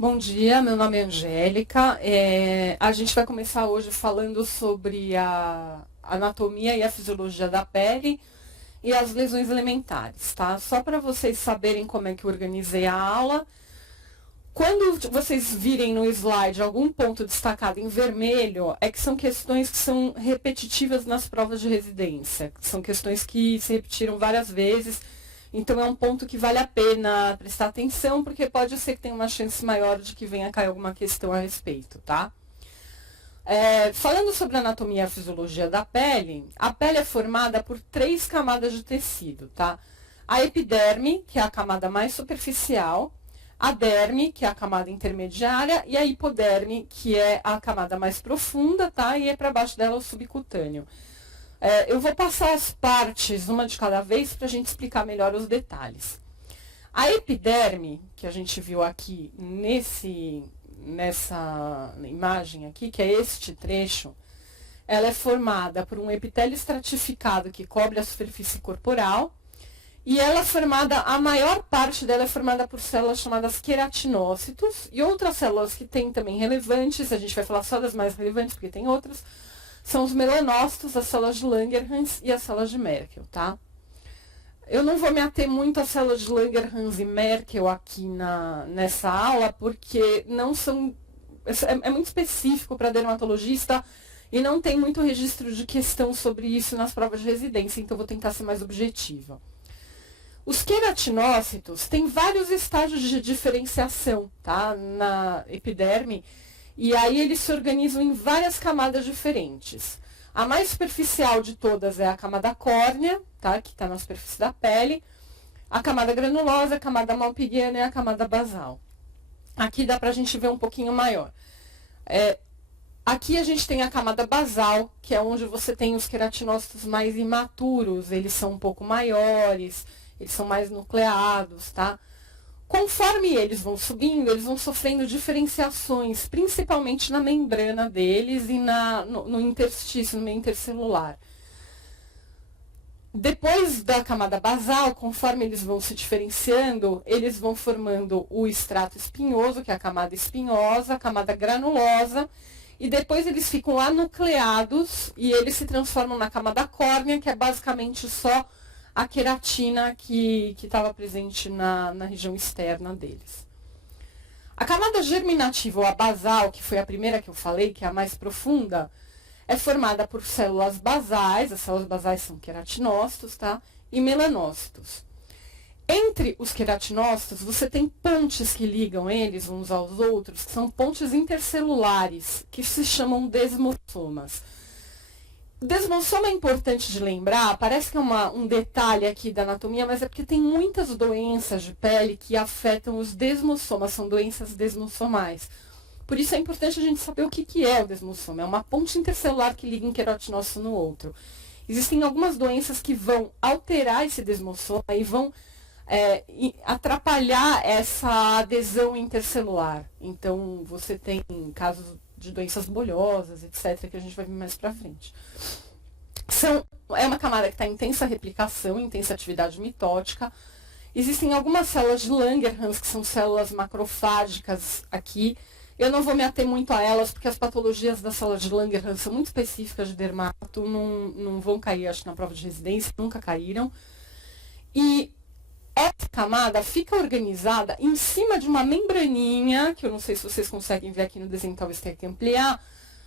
Bom dia, meu nome é Angélica. A gente vai começar hoje falando sobre a anatomia e a fisiologia da pele e as lesões elementares, tá? Só para vocês saberem como é que eu organizei a aula. Quando vocês virem no slide algum ponto destacado em vermelho, é que são questões que são repetitivas nas provas de residência. São questões que se repetiram várias vezes. Então, é um ponto que vale a pena prestar atenção, porque pode ser que tenha uma chance maior de que venha cair alguma questão a respeito, tá? Falando sobre a anatomia e a fisiologia da pele, a pele é formada por 3 camadas de tecido, tá? A epiderme, que é a camada mais superficial, a derme, que é a camada intermediária, e a hipoderme, que é a camada mais profunda, tá? E para baixo dela o subcutâneo. Eu vou passar as partes, uma de cada vez, para a gente explicar melhor os detalhes. A epiderme, que a gente viu aqui nessa imagem aqui, que é este trecho, ela é formada por um epitélio estratificado que cobre a superfície corporal, e ela é formada, a maior parte dela é formada por células chamadas queratinócitos, e outras células que têm também relevantes, a gente vai falar só das mais relevantes, porque tem outras, são os melanócitos, as células de Langerhans e as células de Merkel, tá? Eu não vou me ater muito às células de Langerhans e Merkel aqui nessa aula, porque não são... É muito específico para dermatologista e não tem muito registro de questão sobre isso nas provas de residência, então vou tentar ser mais objetiva. Os queratinócitos têm vários estágios de diferenciação, tá? Na epiderme. E aí eles se organizam em várias camadas diferentes. A mais superficial de todas é a camada córnea, tá? Que está na superfície da pele. A camada granulosa, a camada malpighiana e a camada basal. Aqui dá para a gente ver um pouquinho maior. Aqui a gente tem a camada basal, que é onde você tem os queratinócitos mais imaturos. Eles são um pouco maiores, eles são mais nucleados, tá? Conforme eles vão subindo, eles vão sofrendo diferenciações, principalmente na membrana deles e no interstício, no meio intercelular. Depois da camada basal, conforme eles vão se diferenciando, eles vão formando o estrato espinhoso, que é a camada espinhosa, a camada granulosa, e depois eles ficam anucleados e eles se transformam na camada córnea, que é basicamente só a queratina que estava presente na região externa deles. A camada germinativa, ou a basal, que foi a primeira que eu falei, que é a mais profunda, é formada por células basais, as células basais são queratinócitos, tá? E melanócitos. Entre os queratinócitos, você tem pontes que ligam eles uns aos outros, que são pontes intercelulares, que se chamam desmossomas. Desmossoma é importante de lembrar, parece que é um detalhe aqui da anatomia, mas é porque tem muitas doenças de pele que afetam os desmossomas, são doenças desmossomais. Por isso é importante a gente saber o que é o desmossoma. É uma ponte intercelular que liga um queratinócito no outro. Existem algumas doenças que vão alterar esse desmossoma e vão atrapalhar essa adesão intercelular. Então, você tem casos de doenças bolhosas, etc., que a gente vai ver mais pra frente. É uma camada que está em intensa replicação, intensa atividade mitótica. Existem algumas células de Langerhans, que são células macrofágicas aqui. Eu não vou me ater muito a elas, porque as patologias das células de Langerhans são muito específicas de dermato, não vão cair, acho, na prova de residência, nunca caíram. E essa camada fica organizada em cima de uma membraninha, que eu não sei se vocês conseguem ver aqui no desenho, talvez tenha que ampliar,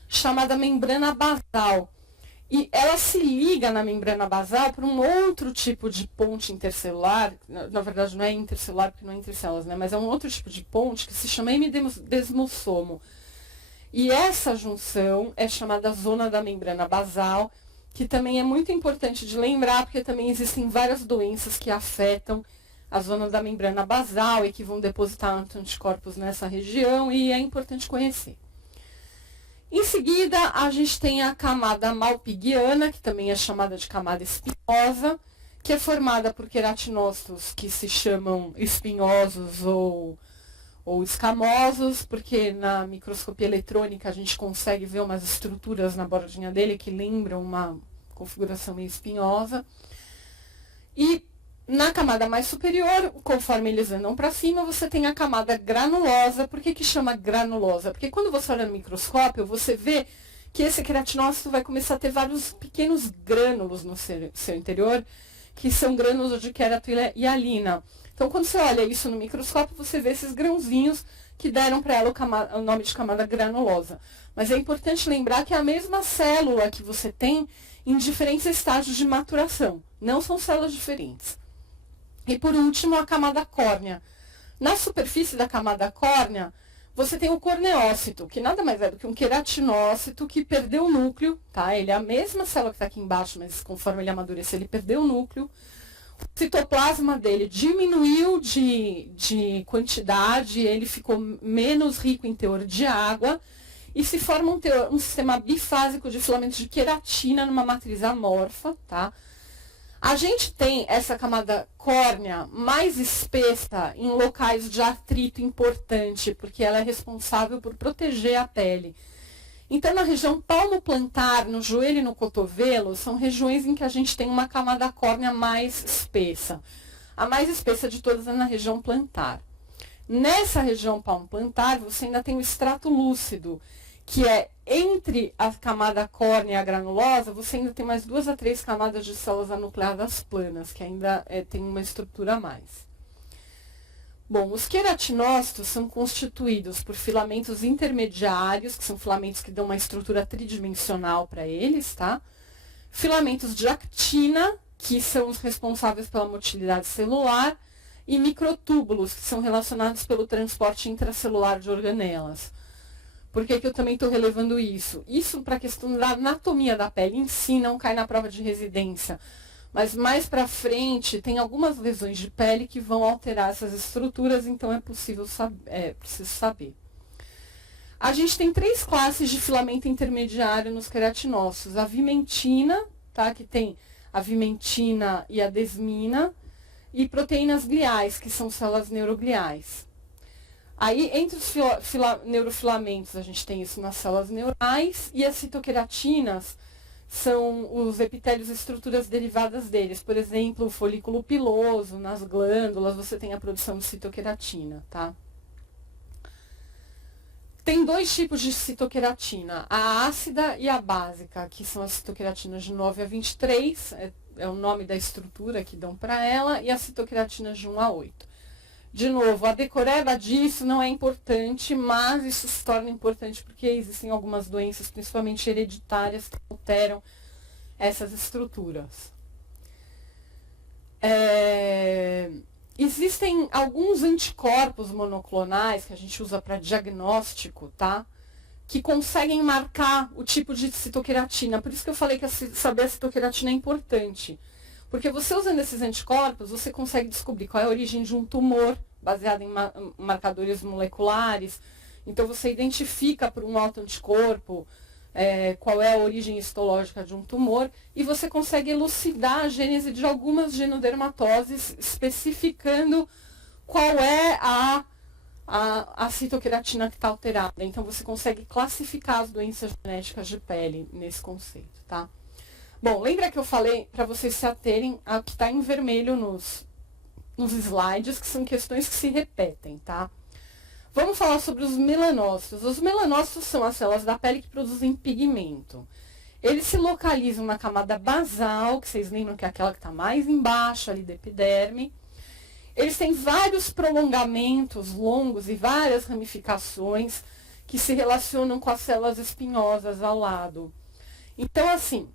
chamada membrana basal. E ela se liga na membrana basal por um outro tipo de ponte intercelular, na verdade não é intercelular porque não é entre células, né? Mas é um outro tipo de ponte que se chama hemidesmossomo. E essa junção é chamada zona da membrana basal, que também é muito importante de lembrar, porque também existem várias doenças que afetam a zona da membrana basal e que vão depositar anticorpos nessa região, e é importante conhecer. Em seguida, a gente tem a camada malpighiana, que também é chamada de camada espinhosa, que é formada por queratinócitos que se chamam espinhosos ou escamosos, porque na microscopia eletrônica a gente consegue ver umas estruturas na bordinha dele que lembram uma configuração meio espinhosa. E Na camada mais superior, conforme eles andam para cima, você tem a camada granulosa. Por que chama granulosa? Porque quando você olha no microscópio, você vê que esse queratinócito vai começar a ter vários pequenos grânulos no seu interior, que são grânulos de querato-hialina. Então, quando você olha isso no microscópio, você vê esses grãozinhos que deram para ela o nome de camada granulosa. Mas é importante lembrar que é a mesma célula que você tem em diferentes estágios de maturação. Não são células diferentes. E por último, a camada córnea. Na superfície da camada córnea, você tem o corneócito, que nada mais é do que um queratinócito que perdeu o núcleo, tá? Ele é a mesma célula que está aqui embaixo, mas conforme ele amadureceu, ele perdeu o núcleo. O citoplasma dele diminuiu de quantidade, ele ficou menos rico em teor de água, e se forma um sistema bifásico de filamentos de queratina numa matriz amorfa, tá? A gente tem essa camada córnea mais espessa em locais de atrito importante, porque ela é responsável por proteger a pele. Então, na região palmoplantar, no joelho e no cotovelo, são regiões em que a gente tem uma camada córnea mais espessa. A mais espessa de todas é na região plantar. Nessa região palmoplantar, você ainda tem o extrato lúcido, que é entre a camada córnea e a granulosa, você ainda tem mais 2 a 3 camadas de células anucleadas planas, que ainda tem uma estrutura a mais. Bom, os queratinócitos são constituídos por filamentos intermediários, que são filamentos que dão uma estrutura tridimensional para eles, tá? Filamentos de actina, que são os responsáveis pela motilidade celular, e microtúbulos, que são relacionados pelo transporte intracelular de organelas. Por que eu também estou relevando isso? Isso para a questão da anatomia da pele em si, não cai na prova de residência. Mas mais para frente, tem algumas lesões de pele que vão alterar essas estruturas, então preciso saber. A gente tem 3 classes de filamento intermediário nos queratinócitos. A vimentina, tá? Que tem a vimentina e a desmina, e proteínas gliais, que são células neurogliais. Aí, entre os neurofilamentos, a gente tem isso nas células neurais, e as citoqueratinas são os epitélios e estruturas derivadas deles. Por exemplo, o folículo piloso, nas glândulas, você tem a produção de citoqueratina, tá? Tem 2 tipos de citoqueratina, a ácida e a básica, que são as citoqueratinas de 9 a 23, é o nome da estrutura que dão para ela, e as citoqueratinas de 1 a 8. De novo, a decoreba disso não é importante, mas isso se torna importante porque existem algumas doenças, principalmente hereditárias, que alteram essas estruturas. Existem alguns anticorpos monoclonais que a gente usa para diagnóstico, tá? Que conseguem marcar o tipo de citoqueratina. Por isso que eu falei que saber a citoqueratina é importante. Porque você usando esses anticorpos, você consegue descobrir qual é a origem de um tumor, baseado em marcadores moleculares. Então, você identifica por um autoanticorpo qual é a origem histológica de um tumor, e você consegue elucidar a gênese de algumas genodermatoses, especificando qual é a citoqueratina que está alterada. Então, você consegue classificar as doenças genéticas de pele nesse conceito, tá? Bom, lembra que eu falei para vocês se aterem ao que está em vermelho nos slides, que são questões que se repetem, tá? Vamos falar sobre os melanócitos. Os melanócitos são as células da pele que produzem pigmento. Eles se localizam na camada basal, que vocês lembram que é aquela que está mais embaixo ali da epiderme. Eles têm vários prolongamentos longos e várias ramificações que se relacionam com as células espinhosas ao lado. Então, assim,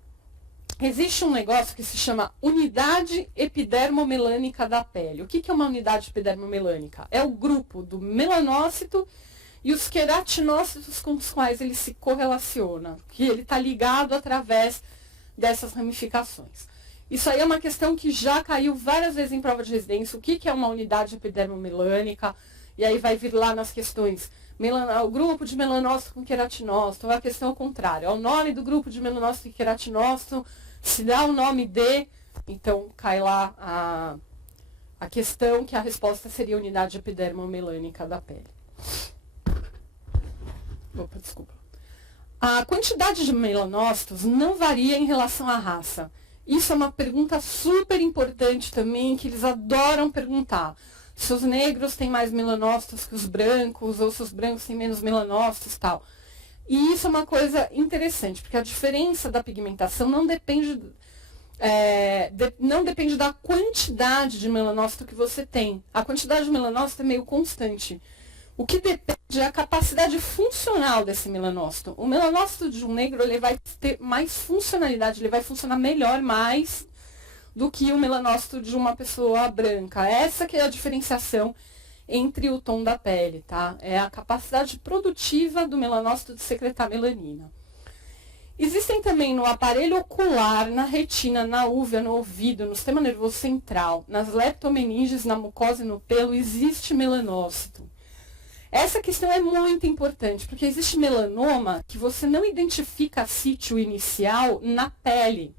existe um negócio que se chama unidade epidermomelânica da pele. O que é uma unidade epidermomelânica? É o grupo do melanócito e os queratinócitos com os quais ele se correlaciona, que ele está ligado através dessas ramificações. Isso aí é uma questão que já caiu várias vezes em prova de residência. O que é uma unidade epidermomelânica? E aí vai vir lá nas questões o grupo de melanócito com queratinócito, ou a questão ao contrário. É o nome do grupo de melanócito e queratinócito, se dá o nome de, então cai lá a questão que a resposta seria a unidade epidermomelânica da pele. Opa, desculpa. A quantidade de melanócitos não varia em relação à raça. Isso é uma pergunta super importante também, que eles adoram perguntar. Se os negros têm mais melanócitos que os brancos, ou se os brancos têm menos melanócitos e tal. E isso é uma coisa interessante, porque a diferença da pigmentação não depende, não depende da quantidade de melanócito que você tem. A quantidade de melanócito é meio constante. O que depende é a capacidade funcional desse melanócito. O melanócito de um negro ele vai ter mais funcionalidade, ele vai funcionar melhor, mais do que o melanócito de uma pessoa branca. Essa que é a diferenciação entre o tom da pele, tá? É a capacidade produtiva do melanócito de secretar melanina. Existem também no aparelho ocular, na retina, na úvea, no ouvido, no sistema nervoso central, nas leptomeninges, na mucosa e no pelo, existe melanócito. Essa questão é muito importante, porque existe melanoma que você não identifica sítio inicial na pele.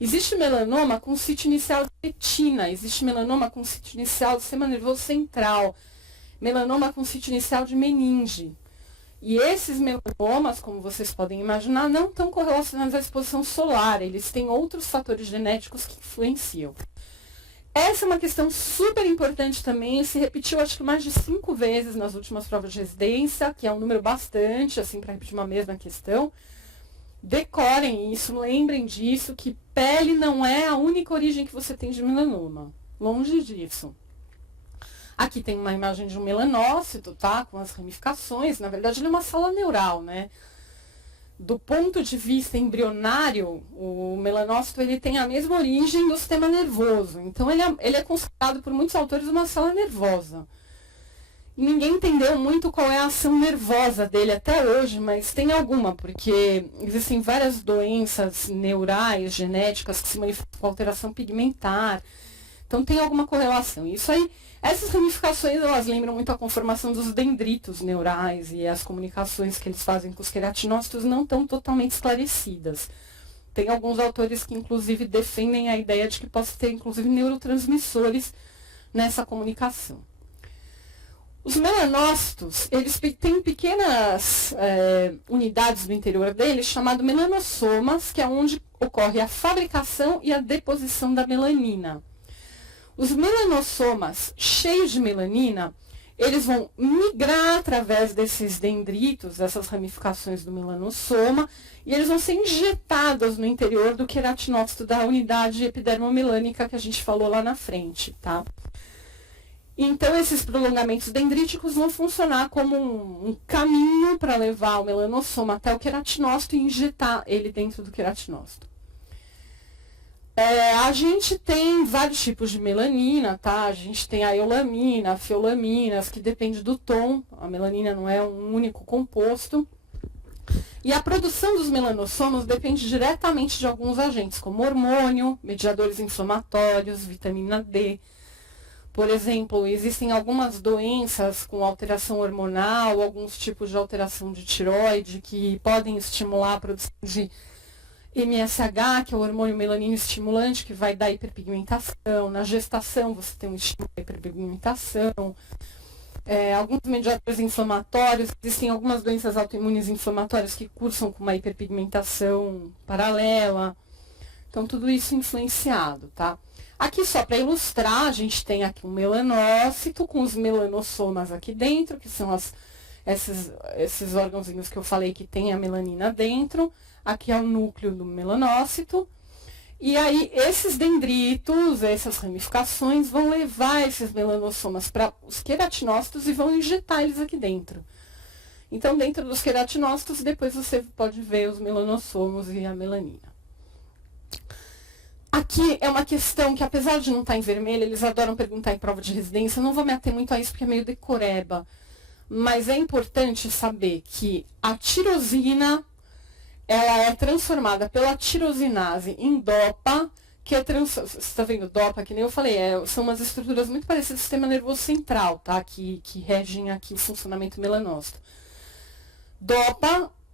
Existe melanoma com sítio inicial de retina, existe melanoma com sítio inicial do sistema nervoso central, melanoma com sítio inicial de meninge. E esses melanomas, como vocês podem imaginar, não estão correlacionados à exposição solar, eles têm outros fatores genéticos que influenciam. Essa é uma questão super importante também, se repetiu acho que mais de 5 vezes nas últimas provas de residência, que é um número bastante, assim, para repetir uma mesma questão. Decorem isso, lembrem disso, que pele não é a única origem que você tem de melanoma. Longe disso. Aqui tem uma imagem de um melanócito, tá? Com as ramificações. Na verdade, ele é uma sala neural, né? Do ponto de vista embrionário, o melanócito ele tem a mesma origem do sistema nervoso. Então, ele é considerado por muitos autores uma célula nervosa. Ninguém entendeu muito qual é a ação nervosa dele até hoje, mas tem alguma, porque existem várias doenças neurais, genéticas, que se manifestam com alteração pigmentar. Então tem alguma correlação. Isso aí, essas ramificações, elas lembram muito a conformação dos dendritos neurais e as comunicações que eles fazem com os queratinócitos não estão totalmente esclarecidas. Tem alguns autores que, inclusive, defendem a ideia de que possa ter, inclusive, neurotransmissores nessa comunicação. Os melanócitos, eles têm pequenas unidades no interior deles, chamado melanossomas, que é onde ocorre a fabricação e a deposição da melanina. Os melanossomas cheios de melanina, eles vão migrar através desses dendritos, dessas ramificações do melanossoma, e eles vão ser injetados no interior do queratinócito da unidade epidermomelânica que a gente falou lá na frente, tá? Então, esses prolongamentos dendríticos vão funcionar como um caminho para levar o melanossoma até o queratinócito e injetar ele dentro do queratinócito. A gente tem vários tipos de melanina, tá? A gente tem a eulamina, a feolaminas, que depende do tom. A melanina não é um único composto. E a produção dos melanossomos depende diretamente de alguns agentes, como hormônio, mediadores inflamatórios, vitamina D. Por exemplo, existem algumas doenças com alteração hormonal, alguns tipos de alteração de tireoide que podem estimular a produção de MSH, que é o hormônio melanina estimulante, que vai dar hiperpigmentação. Na gestação, você tem um estímulo à hiperpigmentação. Alguns mediadores inflamatórios, existem algumas doenças autoimunes inflamatórias que cursam com uma hiperpigmentação paralela. Então, tudo isso influenciado, tá? Aqui, só para ilustrar, a gente tem aqui um melanócito com os melanossomas aqui dentro, que são esses órgãozinhos que eu falei que tem a melanina dentro. Aqui é o núcleo do melanócito. E aí, esses dendritos, essas ramificações, vão levar esses melanossomas para os queratinócitos e vão injetar eles aqui dentro. Então, dentro dos queratinócitos, depois você pode ver os melanossomos e a melanina. Aqui é uma questão que, apesar de não estar em vermelho, eles adoram perguntar em prova de residência. Eu não vou me ater muito a isso porque é meio decoreba. Mas é importante saber que a tirosina, ela é transformada pela tirosinase em DOPA, que é você está vendo DOPA, que nem eu falei, são umas estruturas muito parecidas ao sistema nervoso central, tá? Que regem aqui o funcionamento melanócito.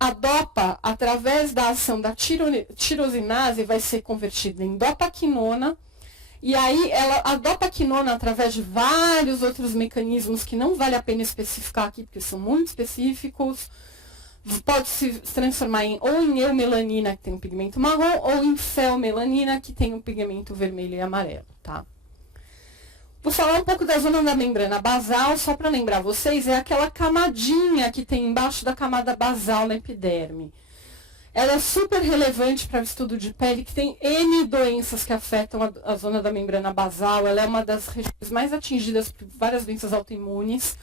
A DOPA, através da ação da tirosinase, vai ser convertida em dopaquinona. E aí, a dopaquinona, através de vários outros mecanismos que não vale a pena especificar aqui, porque são muito específicos, pode se transformar ou em eumelanina, que tem um pigmento marrom, ou em feomelanina, que tem um pigmento vermelho e amarelo, tá? Vou falar um pouco da zona da membrana basal, só para lembrar vocês, é aquela camadinha que tem embaixo da camada basal na epiderme. Ela é super relevante para o estudo de pele, que tem N doenças que afetam a zona da membrana basal. Ela é uma das regiões mais atingidas por várias doenças autoimunes.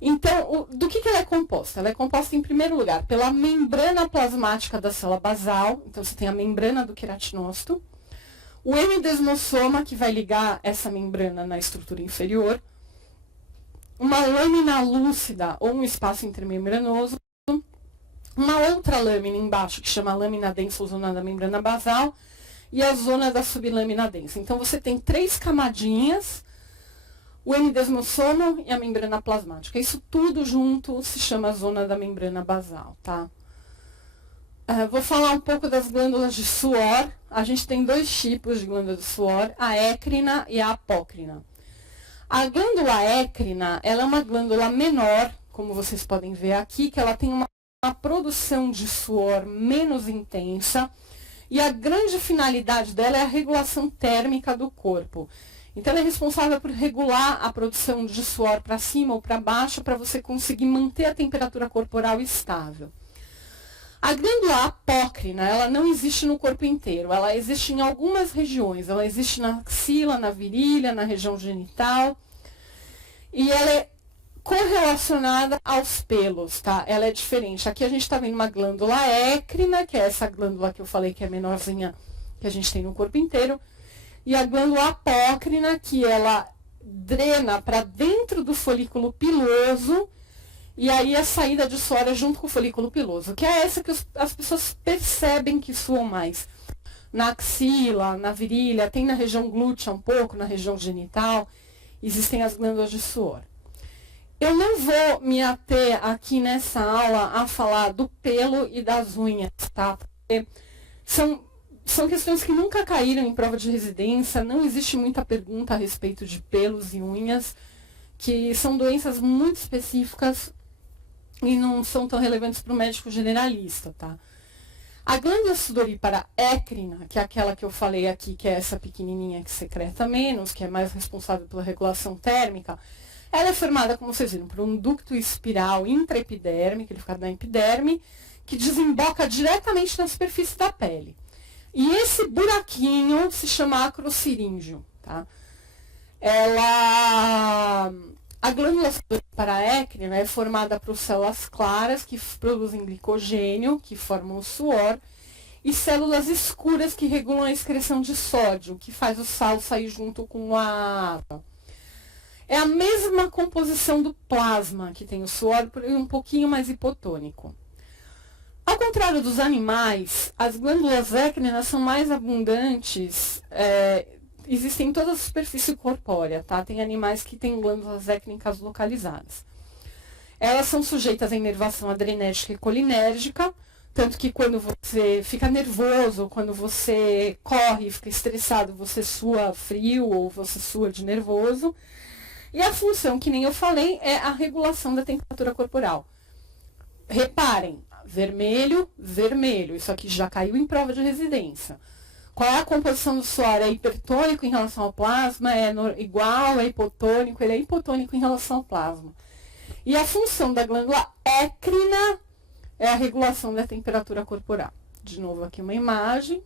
Então, do que ela é composta? Ela é composta, em primeiro lugar, pela membrana plasmática da célula basal. Então, você tem a membrana do queratinócito. O hemidesmossoma, que vai ligar essa membrana na estrutura inferior. Uma lâmina lúcida, ou um espaço intermembranoso. Uma outra lâmina embaixo, que chama lâmina densa ou zona da membrana basal. E a zona da sublâmina densa. Então, você tem 3 camadinhas. O hemidesmossoma e a membrana plasmática. Isso tudo junto se chama zona da membrana basal, tá? Vou falar um pouco das glândulas de suor. A gente tem 2 tipos de glândula de suor, a écrina e a apócrina. A glândula écrina, ela é uma glândula menor, como vocês podem ver aqui, que ela tem uma produção de suor menos intensa, e a grande finalidade dela é a regulação térmica do corpo. Então, ela é responsável por regular a produção de suor para cima ou para baixo, para você conseguir manter a temperatura corporal estável. A glândula apócrina, ela não existe no corpo inteiro, ela existe em algumas regiões. Ela existe na axila, na virilha, na região genital. E ela é correlacionada aos pelos, tá? Ela é diferente. Aqui a gente está vendo uma glândula écrina, que é essa glândula que eu falei que é menorzinha, que a gente tem no corpo inteiro. E a glândula apócrina, que ela drena para dentro do folículo piloso, e aí a saída de suor é junto com o folículo piloso, que é essa que as pessoas percebem que suam mais. Na axila, na virilha, tem na região glútea um pouco, na região genital, existem as glândulas de suor. Eu não vou me ater aqui nessa aula a falar do pelo e das unhas, tá? Porque são questões que nunca caíram em prova de residência, não existe muita pergunta a respeito de pelos e unhas, que são doenças muito específicas e não são tão relevantes para o médico generalista, tá? A glândula sudorípara écrina, que é aquela que eu falei aqui, que é essa pequenininha que secreta menos, que é mais responsável pela regulação térmica, ela é formada, como vocês viram, por um ducto espiral intraepidérmico, ele fica na epiderme, que desemboca diretamente na superfície da pele. E esse buraquinho se chama acrociríngeo, tá? A glândula paraécrina é formada por células claras que produzem glicogênio, que formam o suor, e células escuras que regulam a excreção de sódio, que faz o sal sair junto com a água. É a mesma composição do plasma que tem o suor, porém um pouquinho mais hipotônico. Ao contrário dos animais, as glândulas écrinas são mais abundantes, existem em toda a superfície corpórea, tá? Tem animais que têm glândulas écnicas localizadas. Elas são sujeitas à inervação adrenérgica e colinérgica, tanto que quando você fica nervoso, quando você corre, fica estressado, você sua frio ou você sua de nervoso. E a função, que nem eu falei, é a regulação da temperatura corporal. Reparem, vermelho, vermelho. Isso aqui já caiu em prova de residência. Qual é a composição do suor? É hipertônico em relação ao plasma? É igual? É hipotônico? Ele é hipotônico em relação ao plasma. E a função da glândula écrina é a regulação da temperatura corporal. De novo aqui uma imagem.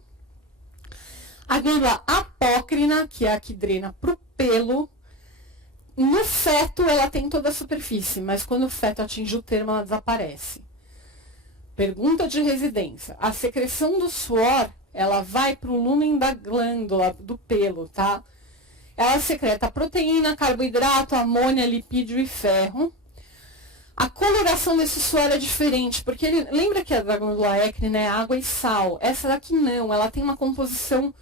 A glândula apócrina, que é a que drena para o pelo. No feto ela tem toda a superfície, mas quando o feto atinge o termo ela desaparece. Pergunta de residência. A secreção do suor, ela vai para o lúmen da glândula, do pelo, tá? Ela secreta proteína, carboidrato, amônia, lipídio e ferro. A coloração desse suor é diferente, porque lembra que a da glândula écrina é água e sal. Essa daqui não, ela tem uma composição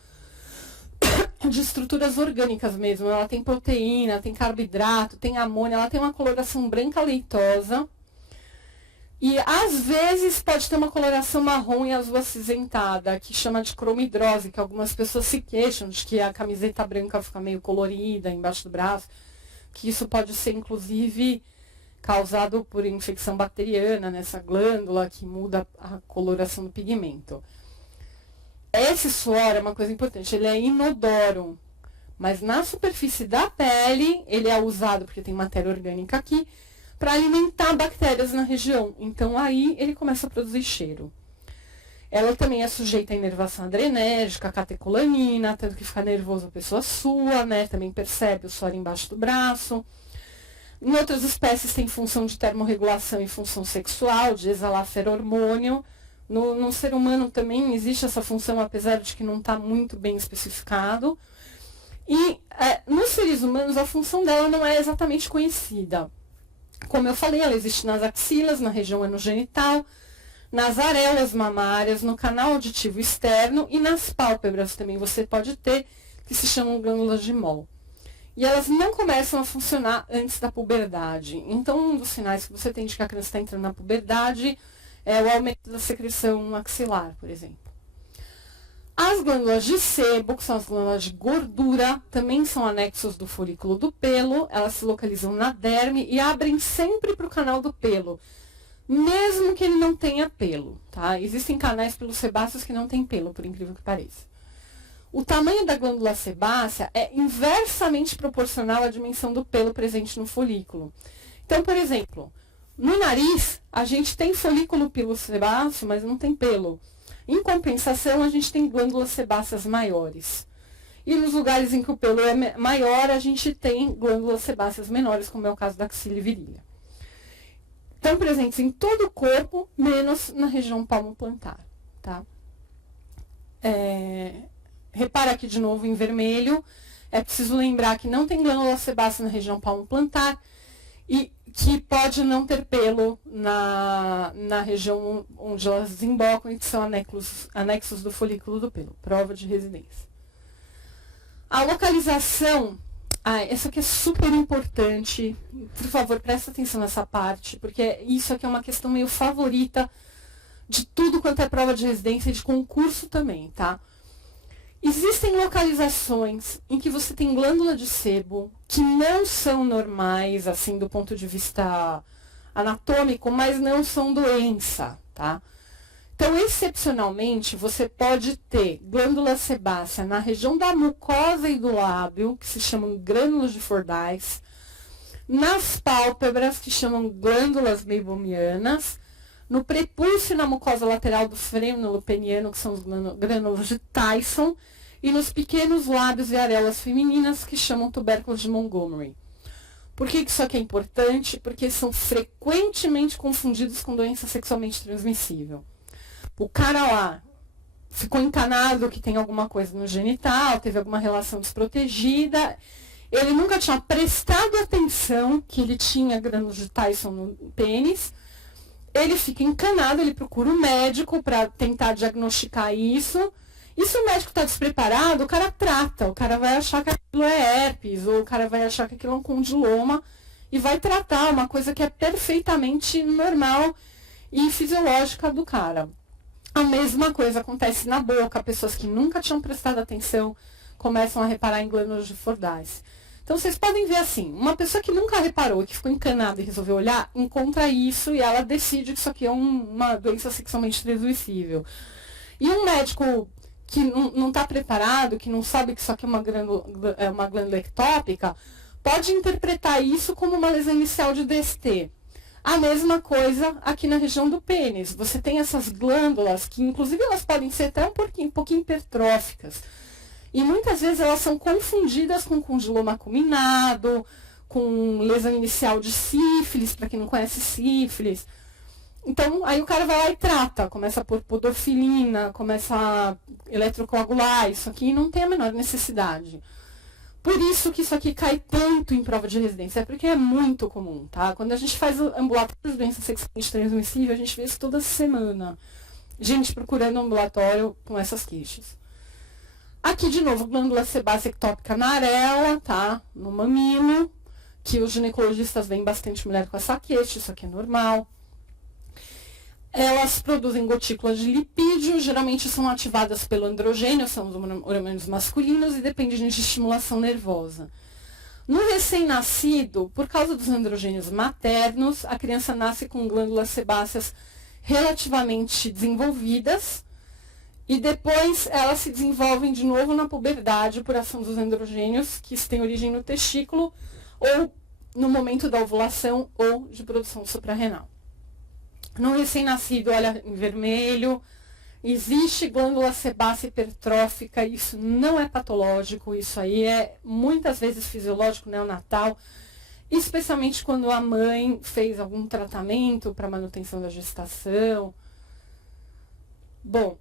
de estruturas orgânicas mesmo. Ela tem proteína, tem carboidrato, tem amônia, ela tem uma coloração branca leitosa. E às vezes pode ter uma coloração marrom e azul acinzentada, que chama de cromidrose, que algumas pessoas se queixam de que a camiseta branca fica meio colorida embaixo do braço, que isso pode ser inclusive causado por infecção bacteriana nessa glândula que muda a coloração do pigmento. Esse suor é uma coisa importante, ele é inodoro, mas na superfície da pele ele é usado, porque tem matéria orgânica aqui, para alimentar bactérias na região. Então aí ele começa a produzir cheiro. Ela também é sujeita à inervação adrenérgica, catecolamina, tanto que fica nervoso a pessoa sua, né? Também percebe o suor embaixo do braço. Em outras espécies tem função de termorregulação e função sexual, de exalar feromônio. No ser humano também existe essa função, apesar de que não está muito bem especificado. E nos seres humanos a função dela não é exatamente conhecida. Como eu falei, ela existe nas axilas, na região anogenital, nas areolas mamárias, no canal auditivo externo e nas pálpebras também você pode ter, que se chamam glândulas de Moll. E elas não começam a funcionar antes da puberdade. Então, um dos sinais que você tem de que a criança está entrando na puberdade é o aumento da secreção axilar, por exemplo. As glândulas de sebo, que são as glândulas de gordura, também são anexos do folículo do pelo. Elas se localizam na derme e abrem sempre para o canal do pelo, mesmo que ele não tenha pelo, tá? Existem canais pelos sebáceos que não têm pelo, por incrível que pareça. O tamanho da glândula sebácea é inversamente proporcional à dimensão do pelo presente no folículo. Então, por exemplo, no nariz, a gente tem folículo pilosebáceo, mas não tem pelo. Em compensação, a gente tem glândulas sebáceas maiores. E nos lugares em que o pelo é maior, a gente tem glândulas sebáceas menores, como é o caso da axila e virilha. Estão presentes em todo o corpo, menos na região palmo-plantar, tá? Repara aqui de novo em vermelho. É preciso lembrar que não tem glândula sebácea na região palmo-plantar e que pode não ter pelo na região onde elas desembocam e que são anexos do folículo do pelo. Prova de residência. A localização, essa aqui é super importante. Por favor, presta atenção nessa parte, porque isso aqui é uma questão meio favorita de tudo quanto é prova de residência e de concurso também, tá? Existem localizações em que você tem glândula de sebo que não são normais, assim, do ponto de vista anatômico, mas não são doença, tá? Então, excepcionalmente, você pode ter glândula sebácea na região da mucosa e do lábio, que se chamam glândulas de Fordyce, nas pálpebras, que chamam glândulas meibomianas, no prepúcio e na mucosa lateral do frênulo peniano, que são os grânulos de Tyson, e nos pequenos lábios e areolas femininas, que chamam tubérculos de Montgomery. Por que isso aqui é importante? Porque são frequentemente confundidos com doença sexualmente transmissível. O cara lá ficou encanado que tem alguma coisa no genital, teve alguma relação desprotegida, ele nunca tinha prestado atenção que ele tinha grânulos de Tyson no pênis. Ele fica encanado, ele procura um médico para tentar diagnosticar isso. E se o médico está despreparado, o cara trata. O cara vai achar que aquilo é herpes, ou o cara vai achar que aquilo é um condiloma e vai tratar uma coisa que é perfeitamente normal e fisiológica do cara. A mesma coisa acontece na boca. Pessoas que nunca tinham prestado atenção começam a reparar em glândulas de Fordyce. Então, vocês podem ver assim, uma pessoa que nunca reparou, que ficou encanada e resolveu olhar, encontra isso e ela decide que isso aqui é uma doença sexualmente transmissível. E um médico que não está preparado, que não sabe que isso aqui é uma glândula ectópica, pode interpretar isso como uma lesão inicial de DST. A mesma coisa aqui na região do pênis. Você tem essas glândulas que, inclusive, elas podem ser até um pouquinho hipertróficas. E muitas vezes elas são confundidas com condiloma acuminado, com lesão inicial de sífilis, para quem não conhece sífilis. Então, aí o cara vai lá e trata, começa a pôr podofilina, começa a eletrocoagular, isso aqui não tem a menor necessidade. Por isso que isso aqui cai tanto em prova de residência, é porque é muito comum, tá? Quando a gente faz ambulatório de doença sexualmente transmissível, a gente vê isso toda semana. Gente procurando ambulatório com essas queixas. Aqui, de novo, glândula sebácea ectópica na areola, tá? No mamilo, que os ginecologistas veem bastante mulher com essa queixa, isso aqui é normal. Elas produzem gotículas de lipídio, geralmente são ativadas pelo androgênio, são os hormônios masculinos, e dependem de estimulação nervosa. No recém-nascido, por causa dos androgênios maternos, a criança nasce com glândulas sebáceas relativamente desenvolvidas e depois elas se desenvolvem de novo na puberdade por ação dos androgênios que têm origem no testículo ou no momento da ovulação ou de produção suprarrenal. No recém-nascido, olha em vermelho, existe glândula sebácea hipertrófica, isso não é patológico, isso aí é muitas vezes fisiológico neonatal, especialmente quando a mãe fez algum tratamento para manutenção da gestação. Bom,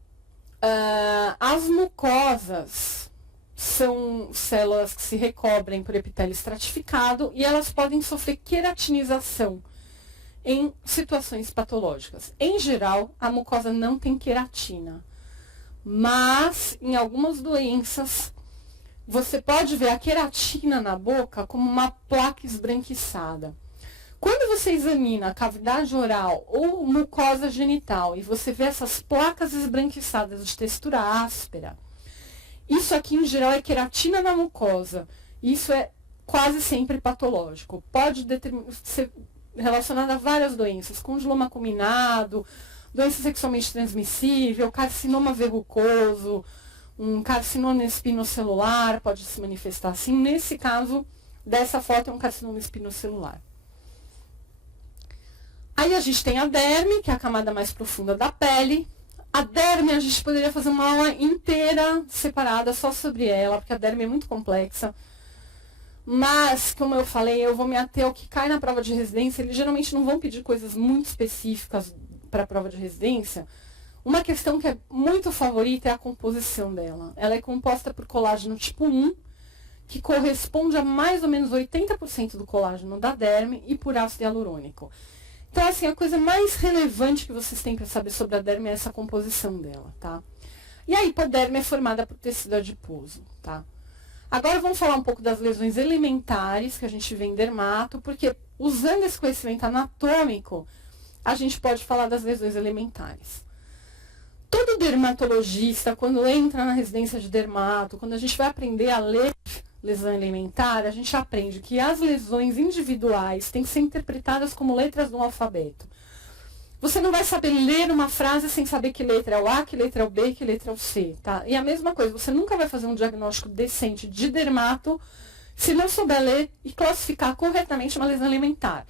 as mucosas são células que se recobrem por epitélio estratificado e elas podem sofrer queratinização em situações patológicas. Em geral, a mucosa não tem queratina, mas em algumas doenças você pode ver a queratina na boca como uma placa esbranquiçada. Quando você examina a cavidade oral ou mucosa genital e você vê essas placas esbranquiçadas de textura áspera, isso aqui em geral é queratina na mucosa. Isso é quase sempre patológico. Pode ser relacionado a várias doenças, condiloma combinado, doença sexualmente transmissível, carcinoma verrucoso, um carcinoma espinocelular pode se manifestar assim. Nesse caso, dessa foto é um carcinoma espinocelular. Aí a gente tem a derme, que é a camada mais profunda da pele. A derme, a gente poderia fazer uma aula inteira separada só sobre ela, porque a derme é muito complexa. Mas, como eu falei, eu vou me ater ao que cai na prova de residência. Eles geralmente não vão pedir coisas muito específicas para a prova de residência. Uma questão que é muito favorita é a composição dela. Ela é composta por colágeno tipo 1, que corresponde a mais ou menos 80% do colágeno da derme, e por ácido hialurônico. Então, assim, a coisa mais relevante que vocês têm para saber sobre a derme é essa composição dela, tá? E a hipoderme é formada por tecido adiposo, tá? Agora vamos falar um pouco das lesões elementares que a gente vê em dermato, porque usando esse conhecimento anatômico, a gente pode falar das lesões elementares. Todo dermatologista, quando entra na residência de dermato, quando a gente vai aprender a ler lesão elementar, a gente aprende que as lesões individuais têm que ser interpretadas como letras do alfabeto. Você não vai saber ler uma frase sem saber que letra é o A, que letra é o B, que letra é o C, tá? E a mesma coisa, você nunca vai fazer um diagnóstico decente de dermato se não souber ler e classificar corretamente uma lesão elementar.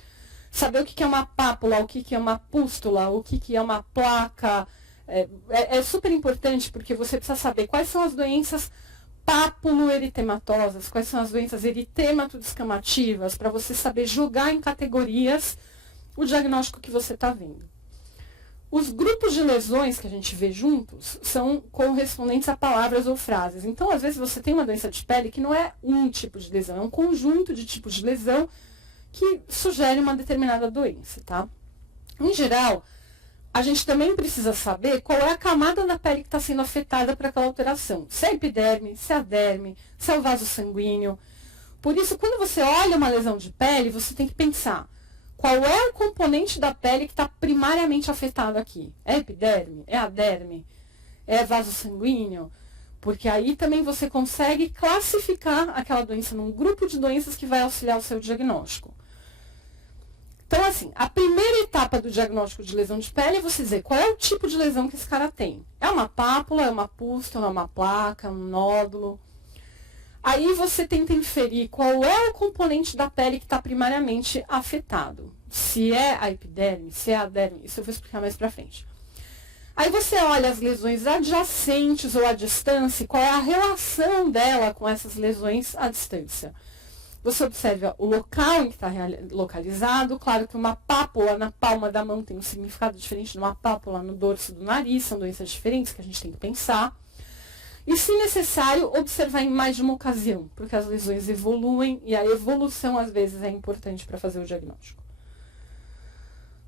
Saber o que é uma pápula, o que é uma pústula, o que é uma placa, é super importante, porque você precisa saber quais são as doenças pápulo-eritematosas, quais são as doenças eritemato-descamativas, para você saber jogar em categorias o diagnóstico que você está vendo. Os grupos de lesões que a gente vê juntos são correspondentes a palavras ou frases. Então, às vezes, você tem uma doença de pele que não é um tipo de lesão, é um conjunto de tipos de lesão que sugere uma determinada doença, tá? Em geral, a gente também precisa saber qual é a camada da pele que está sendo afetada por aquela alteração. Se é a epiderme, se é a derme, se é o vaso sanguíneo. Por isso, quando você olha uma lesão de pele, você tem que pensar qual é o componente da pele que está primariamente afetado aqui. É a epiderme? É a derme? É vaso sanguíneo? Porque aí também você consegue classificar aquela doença num grupo de doenças que vai auxiliar o seu diagnóstico. Então, assim, a primeira etapa do diagnóstico de lesão de pele é você dizer qual é o tipo de lesão que esse cara tem. É uma pápula, é uma pústula, é uma placa, um nódulo. Aí você tenta inferir qual é o componente da pele que está primariamente afetado. Se é a epiderme, se é a derme, isso eu vou explicar mais pra frente. Aí você olha as lesões adjacentes ou à distância, qual é a relação dela com essas lesões à distância. Você observa o local em que está localizado. Claro que uma pápula na palma da mão tem um significado diferente de uma pápula no dorso do nariz. São doenças diferentes que a gente tem que pensar. E, se necessário, observar em mais de uma ocasião, porque as lesões evoluem e a evolução, às vezes, é importante para fazer o diagnóstico.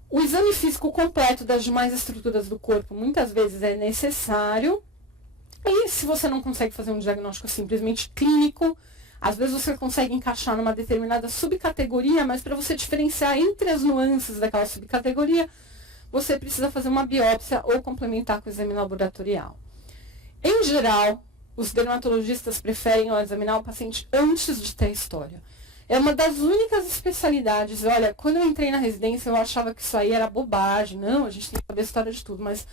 O exame físico completo das demais estruturas do corpo, muitas vezes, é necessário. E, se você não consegue fazer um diagnóstico simplesmente clínico, às vezes você consegue encaixar numa determinada subcategoria, mas para você diferenciar entre as nuances daquela subcategoria, você precisa fazer uma biópsia ou complementar com o exame laboratorial. Em geral, os dermatologistas preferem examinar o paciente antes de ter a história. É uma das únicas especialidades. Olha, quando eu entrei na residência, eu achava que isso aí era bobagem. Não, a gente tem que saber a história de tudo, mas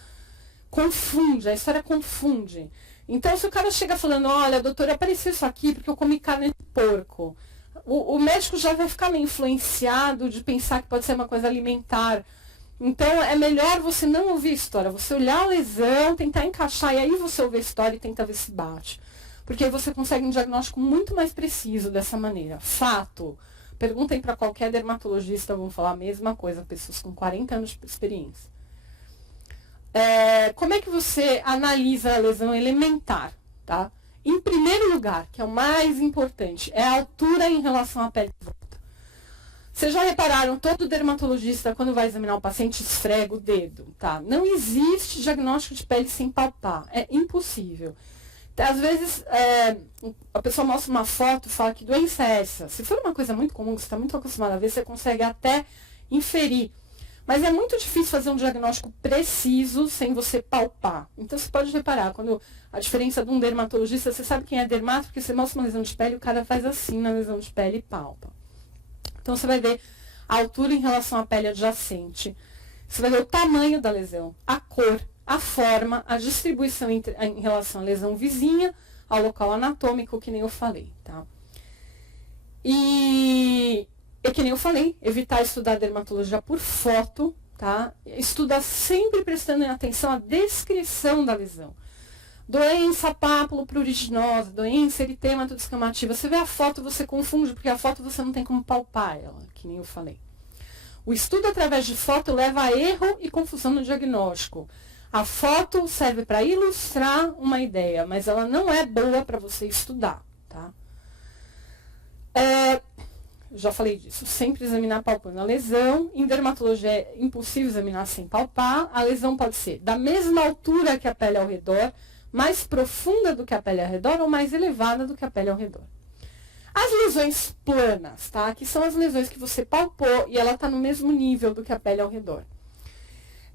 confunde, a história confunde. Então, se o cara chega falando, olha, doutora, apareceu isso aqui porque eu comi carne de porco, o médico já vai ficar meio influenciado de pensar que pode ser uma coisa alimentar. Então, é melhor você não ouvir a história, você olhar a lesão, tentar encaixar, e aí você ouve a história e tenta ver se bate. Porque aí você consegue um diagnóstico muito mais preciso dessa maneira. Fato. Perguntem para qualquer dermatologista, vão falar a mesma coisa, pessoas com 40 anos de experiência. Como é que você analisa a lesão elementar? Tá? Em primeiro lugar, que é o mais importante, é a altura em relação à pele de volta. Vocês já repararam, todo dermatologista, quando vai examinar o paciente, esfrega o dedo. Tá? Não existe diagnóstico de pele sem palpar. É impossível. Às vezes, a pessoa mostra uma foto e fala que doença é essa. Se for uma coisa muito comum, que você está muito acostumado a ver, você consegue até inferir. Mas é muito difícil fazer um diagnóstico preciso sem você palpar. Então, você pode reparar, quando a diferença de um dermatologista, você sabe quem é dermato, porque você mostra uma lesão de pele e o cara faz assim na lesão de pele e palpa. Então, você vai ver a altura em relação à pele adjacente. Você vai ver o tamanho da lesão, a cor, a forma, a distribuição em relação à lesão vizinha, ao local anatômico, que nem eu falei, tá? E que nem eu falei, evitar estudar dermatologia por foto, tá? Estudar sempre prestando atenção à descrição da lesão. Doença pápulo-pruriginosa, doença eritema-descamativa. Você vê a foto, você confunde, porque a foto você não tem como palpar ela, que nem eu falei. O estudo através de foto leva a erro e confusão no diagnóstico. A foto serve para ilustrar uma ideia, mas ela não é boa para você estudar, tá? Já falei disso, sempre examinar palpando a lesão. Em dermatologia é impossível examinar sem palpar. A lesão pode ser da mesma altura que a pele ao redor, mais profunda do que a pele ao redor ou mais elevada do que a pele ao redor. As lesões planas, tá? Que são as lesões que você palpou e ela está no mesmo nível do que a pele ao redor.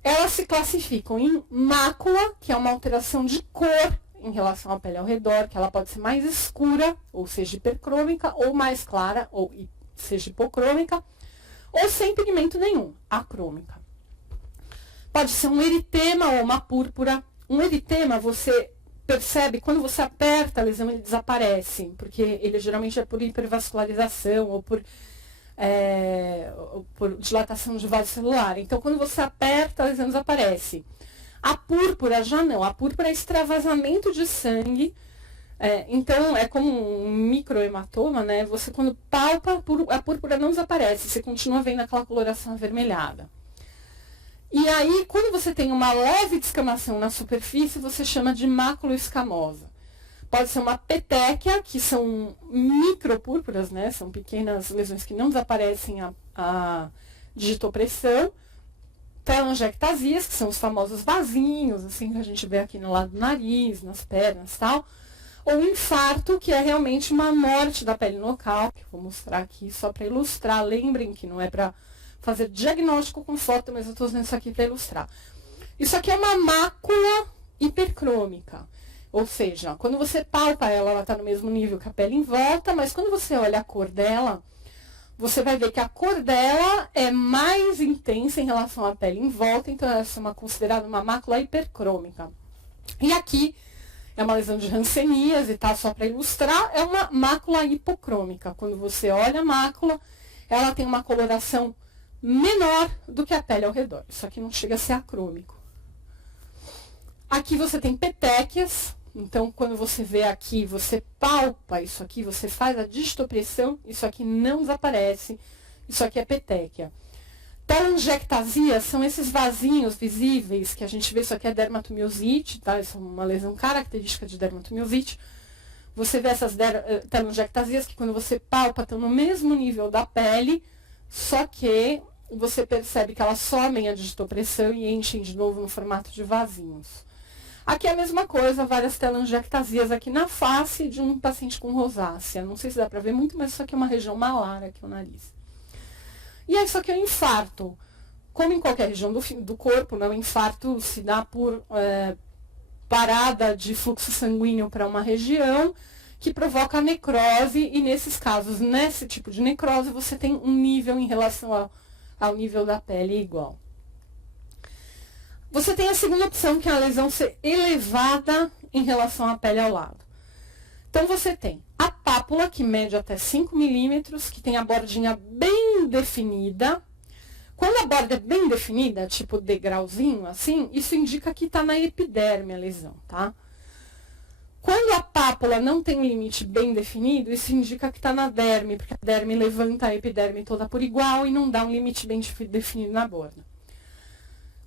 Elas se classificam em mácula, que é uma alteração de cor em relação à pele ao redor, que ela pode ser mais escura, ou seja, hipercrômica, ou mais clara, ou seja, hipocrômica, ou sem pigmento nenhum, acrômica. Pode ser um eritema ou uma púrpura. Um eritema, você percebe, quando você aperta a lesão, ele desaparece, porque ele geralmente é por hipervascularização ou por dilatação de vaso celular. Então, quando você aperta, a lesão desaparece. A púrpura já não. A púrpura é extravasamento de sangue. Então, é como um microhematoma, né? Você, quando palpa, a púrpura não desaparece. Você continua vendo aquela coloração avermelhada. E aí, quando você tem uma leve descamação na superfície, você chama de mácula escamosa. Pode ser uma petéquia, que são micropúrpuras, né? São pequenas lesões que não desaparecem a digitopressão. Telangiectasias, que são os famosos vasinhos, assim, que a gente vê aqui no lado do nariz, nas pernas e tal. Ou infarto, que é realmente uma morte da pele local, que eu vou mostrar aqui só para ilustrar. Lembrem que não é para fazer diagnóstico com foto, mas eu estou usando isso aqui para ilustrar. Isso aqui é uma mácula hipercrômica. Ou seja, quando você palpa ela, ela está no mesmo nível que a pele em volta, mas quando você olha a cor dela, você vai ver que a cor dela é mais intensa em relação à pele em volta, então essa é considerada uma mácula hipercrômica. E aqui é uma lesão de hanseníase, tá? Só para ilustrar, é uma mácula hipocrômica. Quando você olha a mácula, ela tem uma coloração menor do que a pele ao redor. Isso aqui não chega a ser acrômico. Aqui você tem petéquias. Então, quando você vê aqui, você palpa isso aqui, você faz a digitopressão, isso aqui não desaparece, isso aqui é petéquia. Telangiectasias são esses vasinhos visíveis, que a gente vê, isso aqui é dermatomiosite, tá? Isso é uma lesão característica de dermatomiosite. Você vê essas telangiectasias que quando você palpa estão no mesmo nível da pele, só que você percebe que elas somem a digitopressão e enchem de novo no formato de vasinhos. Aqui é a mesma coisa, várias telangiectasias aqui na face de um paciente com rosácea. Não sei se dá para ver muito, mas isso aqui é uma região malar, aqui o nariz. E isso aqui é o infarto. Como em qualquer região do corpo, né, o infarto se dá por parada de fluxo sanguíneo para uma região, que provoca a necrose, e nesses casos, nesse tipo de necrose, você tem um nível em relação ao nível da pele igual. Você tem a segunda opção, que é a lesão ser elevada em relação à pele ao lado. Então, você tem a pápula, que mede até 5 milímetros, que tem a bordinha bem definida. Quando a borda é bem definida, tipo degrauzinho, assim, isso indica que está na epiderme a lesão, tá? Quando a pápula não tem um limite bem definido, isso indica que está na derme, porque a derme levanta a epiderme toda por igual e não dá um limite bem definido na borda.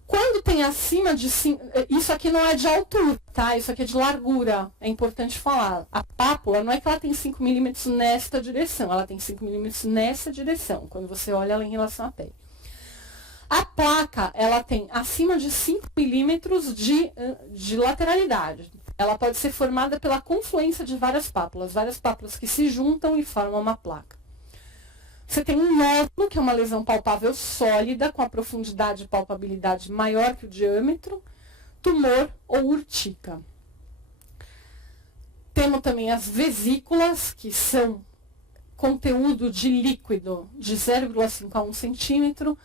Quando tem acima de 5, isso aqui não é de altura, tá? Isso aqui é de largura, é importante falar. A pápula não é que ela tem 5 milímetros nesta direção, ela tem 5 milímetros nessa direção, quando você olha ela em relação à pele. A placa, ela tem acima de 5 milímetros de lateralidade. Ela pode ser formada pela confluência de várias pápulas que se juntam e formam uma placa. Você tem um nódulo, que é uma lesão palpável sólida, com a profundidade e palpabilidade maior que o diâmetro, tumor ou urtica. Temos também as vesículas, que são conteúdo de líquido de 0,5 a 1 centímetro.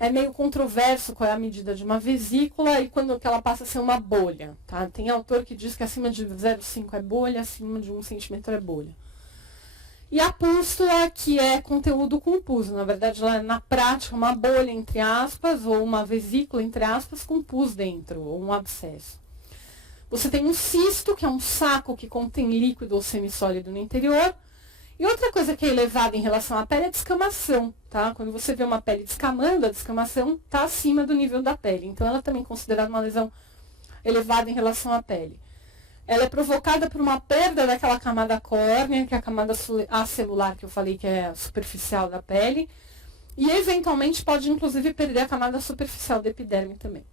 É meio controverso qual é a medida de uma vesícula e quando que ela passa a ser uma bolha. Tá? Tem autor que diz que acima de 0,5 é bolha, acima de 1 centímetro é bolha. E a pústula, que é conteúdo com pus. Na verdade, ela é, na prática, uma bolha, entre aspas, ou uma vesícula, entre aspas, com pus dentro, ou um abscesso. Você tem um cisto, que é um saco que contém líquido ou semissólido no interior. E outra coisa que é elevada em relação à pele é a descamação, tá? Quando você vê uma pele descamando, a descamação está acima do nível da pele. Então, ela também é considerada uma lesão elevada em relação à pele. Ela é provocada por uma perda daquela camada córnea, que é a camada acelular, que eu falei que é superficial da pele. E, eventualmente, pode, inclusive, perder a camada superficial da epiderme também.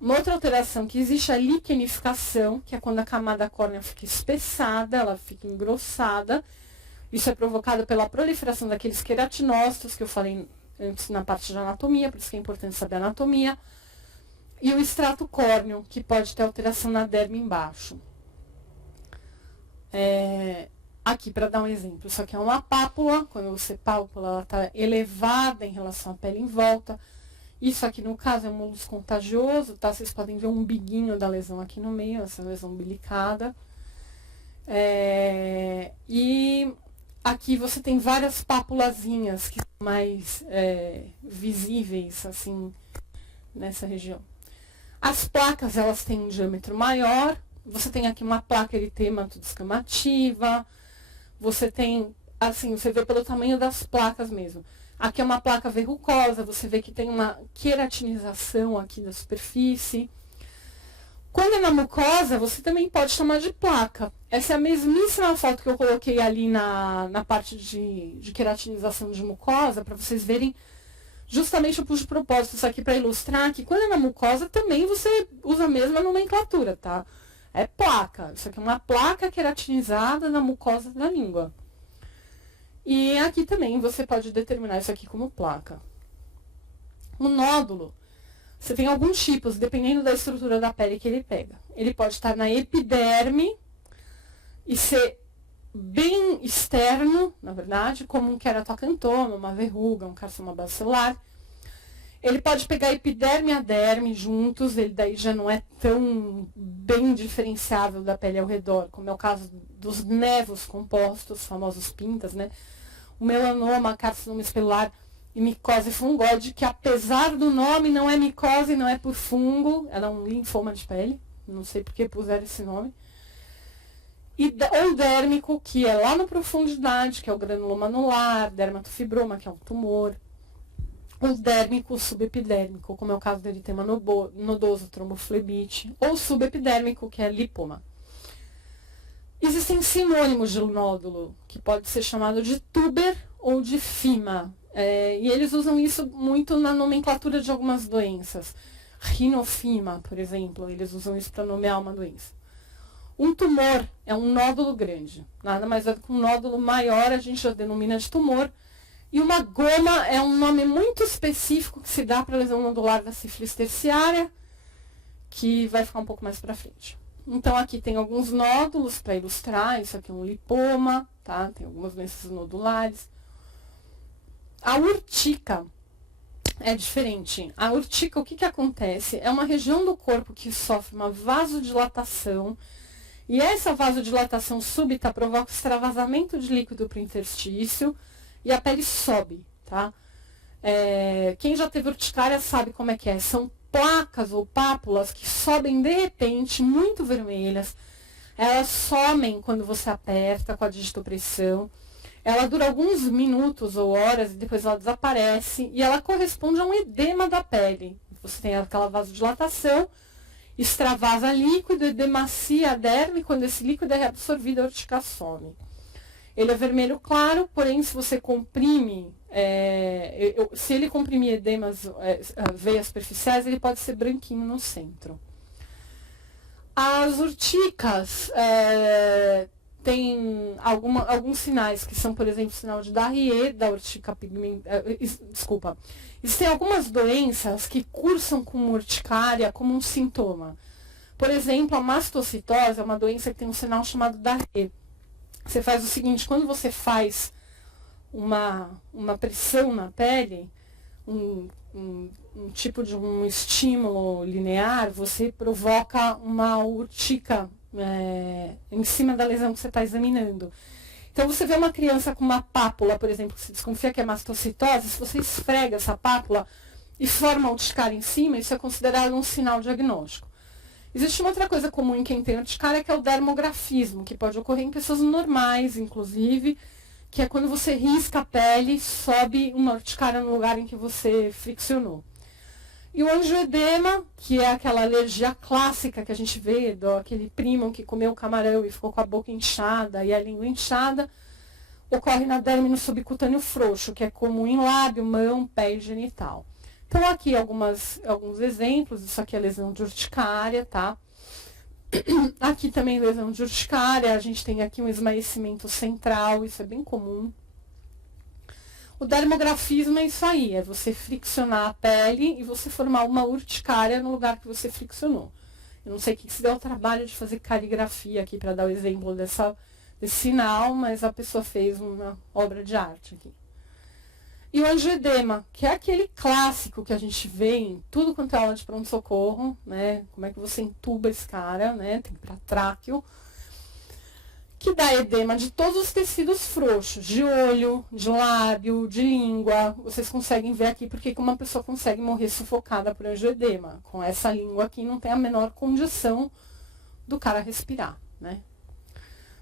Uma outra alteração que existe é a liquenificação, que é quando a camada córnea fica espessada, ela fica engrossada. Isso é provocado pela proliferação daqueles queratinócitos que eu falei antes na parte de anatomia, por isso que é importante saber a anatomia. E o extrato córneo, que pode ter alteração na derme embaixo. Aqui, para dar um exemplo, isso aqui é uma pápula. Quando você palpa, ela está elevada em relação à pele em volta. Isso aqui, no caso, é um molus contagioso, tá? Vocês podem ver um umbiguinho da lesão aqui no meio, essa lesão umbilicada. E aqui você tem várias pápulazinhas que são mais visíveis, assim, nessa região. As placas, elas têm um diâmetro maior. Você tem aqui uma placa eritemato-descamativa. Você tem, assim, você vê pelo tamanho das placas mesmo. Aqui é uma placa verrucosa, você vê que tem uma queratinização aqui da superfície. Quando é na mucosa, você também pode chamar de placa. Essa é a mesmíssima foto que eu coloquei ali na parte de queratinização de mucosa, para vocês verem. Justamente eu pus de propósito isso aqui para ilustrar que quando é na mucosa, também você usa a mesma nomenclatura, tá? É placa. Isso aqui é uma placa queratinizada na mucosa da língua. E aqui também você pode determinar isso aqui como placa. O nódulo, você tem alguns tipos, dependendo da estrutura da pele que ele pega. Ele pode estar na epiderme e ser bem externo, na verdade, como um queratocantoma, uma verruga, um carcinoma bacelar. Ele pode pegar epiderme e aderme juntos, ele daí já não é tão bem diferenciável da pele ao redor, como é o caso dos nevos compostos, famosos pintas, né? O melanoma, carcinoma especular e micose fungoide, que apesar do nome não é micose, não é por fungo, ela é um linfoma de pele, não sei por que puseram esse nome. E o dérmico, que é lá na profundidade, que é o granuloma anular, dermatofibroma, que é um tumor. O dérmico subepidérmico, como é o caso do eritema nodoso, tromboflebite, ou subepidérmico, que é lipoma. Existem sinônimos de nódulo, que pode ser chamado de tuber ou de fima. E eles usam isso muito na nomenclatura de algumas doenças. Rinofima, por exemplo, eles usam isso para nomear uma doença. Um tumor é um nódulo grande. Nada mais é do que um nódulo maior, a gente já denomina de tumor. E uma goma é um nome muito específico que se dá para a lesão nodular da sífilis terciária, que vai ficar um pouco mais para frente. Então, aqui tem alguns nódulos para ilustrar. Isso aqui é um lipoma, tá? Tem algumas doenças nodulares. A urtica é diferente. A urtica, o que acontece? É uma região do corpo que sofre uma vasodilatação. E essa vasodilatação súbita provoca extravasamento de líquido para o interstício e a pele sobe, tá? Quem já teve urticária sabe como é que é. São placas ou pápulas que sobem de repente, muito vermelhas. Elas somem quando você aperta com a digitopressão. Ela dura alguns minutos ou horas e depois ela desaparece. E ela corresponde a um edema da pele. Você tem aquela vasodilatação, extravasa líquido, edemacia a derme. Quando esse líquido é reabsorvido, a urtica some. Ele é vermelho claro, porém se você comprime, se ele comprimir edemas, veias superficiais, ele pode ser branquinho no centro. As urticas têm alguns sinais, que são, por exemplo, sinal de Darrier, da urtica pigmentosa. Desculpa. Existem algumas doenças que cursam com urticária como um sintoma. Por exemplo, a mastocitose é uma doença que tem um sinal chamado Darrier. Você faz o seguinte, quando você faz uma pressão na pele, um tipo de um estímulo linear, você provoca uma urtica em cima da lesão que você está examinando. Então, você vê uma criança com uma pápula, por exemplo, que se desconfia que é mastocitose, se você esfrega essa pápula e forma urticária em cima, isso é considerado um sinal diagnóstico. Existe uma outra coisa comum em quem tem urticária, que é o dermografismo, que pode ocorrer em pessoas normais, inclusive, que é quando você risca a pele e sobe uma urticária no lugar em que você friccionou. E o angioedema, que é aquela alergia clássica que a gente vê, aquele primo que comeu camarão e ficou com a boca inchada e a língua inchada, ocorre na derme no subcutâneo frouxo, que é comum em lábio, mão, pé e genital. Então, aqui alguns exemplos. Isso aqui é lesão de urticária, tá? Aqui também lesão de urticária. A gente tem aqui um esmaecimento central, isso é bem comum. O dermografismo é isso aí, é você friccionar a pele e você formar uma urticária no lugar que você friccionou. Eu não sei o que se deu o trabalho de fazer caligrafia aqui para dar o exemplo desse sinal, mas a pessoa fez uma obra de arte aqui. E o angioedema, que é aquele clássico que a gente vê em tudo quanto é aula de pronto-socorro, né? Como é que você entuba esse cara, né? Tem que ir para tráqueo. Que dá edema de todos os tecidos frouxos, de olho, de lábio, de língua. Vocês conseguem ver aqui porque uma pessoa consegue morrer sufocada por angioedema. Com essa língua aqui não tem a menor condição do cara respirar, né?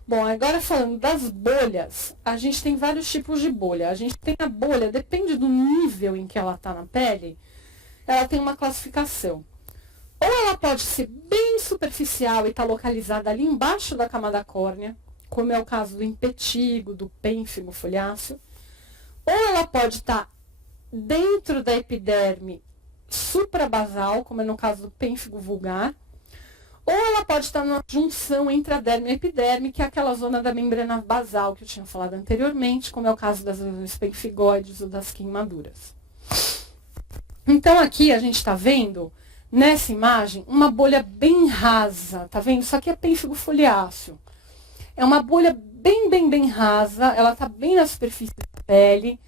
Bom, agora falando das bolhas, a gente tem vários tipos de bolha. A gente tem a bolha, depende do nível em que ela está na pele, ela tem uma classificação. Ou ela pode ser bem superficial e está localizada ali embaixo da camada córnea, como é o caso do impetigo, do pênfigo foliáceo. Ou ela pode estar dentro da epiderme suprabasal, como é no caso do pênfigo vulgar. Ou ela pode estar na junção entre a derme e a epiderme, que é aquela zona da membrana basal que eu tinha falado anteriormente, como é o caso das lesões pemphigoides ou das queimaduras. Então, aqui a gente está vendo, nessa imagem, uma bolha bem rasa, tá vendo? Isso aqui é pênfigo foliáceo. É uma bolha bem rasa, ela está bem na superfície da pele.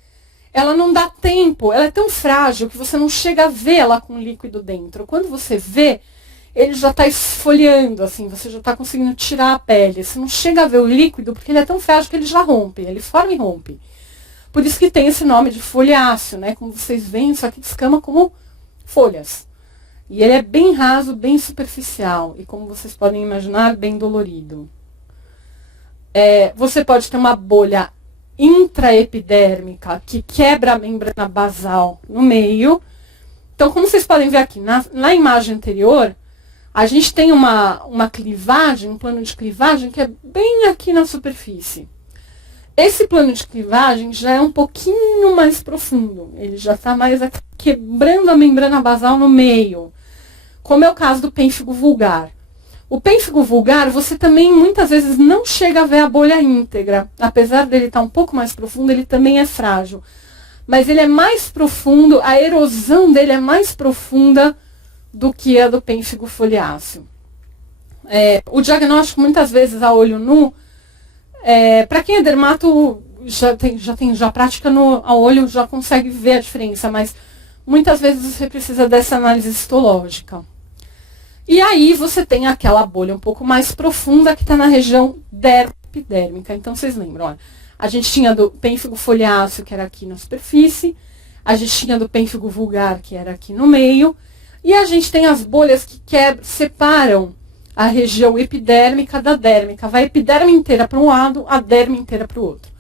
Ela não dá tempo, ela é tão frágil que você não chega a ver ela com líquido dentro. Quando você vê, ele já está esfoliando, assim, você já está conseguindo tirar a pele. Você não chega a ver o líquido porque ele é tão frágil que ele já rompe, ele forma e rompe. Por isso que tem esse nome de foliáceo, né? Como vocês veem, isso aqui descama como folhas. E ele é bem raso, bem superficial e, como vocês podem imaginar, bem dolorido. Você pode ter uma bolha intraepidérmica que quebra a membrana basal no meio. Então, como vocês podem ver aqui, na imagem anterior, a gente tem uma clivagem, um plano de clivagem que é bem aqui na superfície. Esse plano de clivagem já é um pouquinho mais profundo. Ele já está mais aqui, quebrando a membrana basal no meio, como é o caso do pênfigo vulgar. O pênfigo vulgar, você também muitas vezes não chega a ver a bolha íntegra. Apesar dele estar um pouco mais profundo, ele também é frágil. Mas ele é mais profundo, a erosão dele é mais profunda do que a do pênfigo foliáceo. O diagnóstico, muitas vezes, a olho nu, para quem é dermato, já prática a olho, já consegue ver a diferença, mas muitas vezes você precisa dessa análise histológica. E aí você tem aquela bolha um pouco mais profunda que está na região dermopidérmica. Então vocês lembram, olha, a gente tinha do pênfigo foliáceo, que era aqui na superfície, a gente tinha do pênfigo vulgar, que era aqui no meio, e a gente tem as bolhas que separam a região epidérmica da dérmica. Vai a epiderme inteira para um lado, a derme inteira para o outro.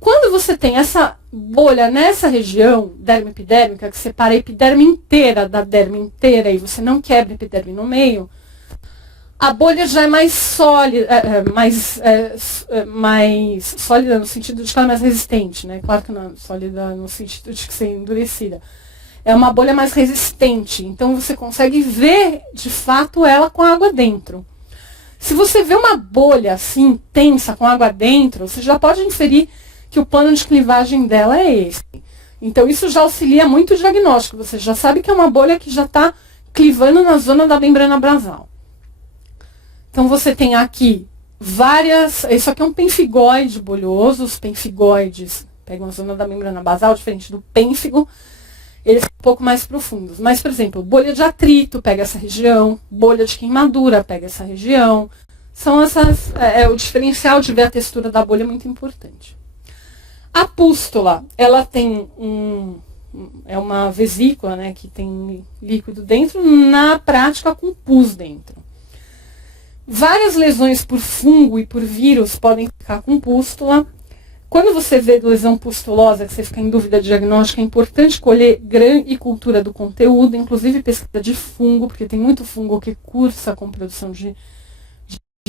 Quando você tem essa bolha nessa região dermo-epidérmica, que separa a epiderme inteira da derme inteira, e você não quebra a epiderme no meio, a bolha já é mais sólida, mais sólida no sentido de que ela é mais resistente, né? Claro que não é sólida no sentido de que ser endurecida. É uma bolha mais resistente, então você consegue ver, de fato, ela com água dentro. Se você vê uma bolha assim, tensa, com água dentro, você já pode inferir que o plano de clivagem dela é esse. Então, isso já auxilia muito o diagnóstico. Você já sabe que é uma bolha que já está clivando na zona da membrana basal. Então, você tem aqui várias... Isso aqui é um pênfigoide bolhoso. Os pênfigoides pegam a zona da membrana basal, diferente do pênfigo. Eles são um pouco mais profundos. Mas, por exemplo, bolha de atrito pega essa região. Bolha de queimadura pega essa região. São essas... o diferencial de ver a textura da bolha é muito importante. A pústula, ela tem uma vesícula, né, que tem líquido dentro, na prática com pus dentro. Várias lesões por fungo e por vírus podem ficar com pústula. Quando você vê lesão pustulosa, que você fica em dúvida diagnóstica, é importante colher grã e cultura do conteúdo, inclusive pesquisa de fungo, porque tem muito fungo que cursa com produção de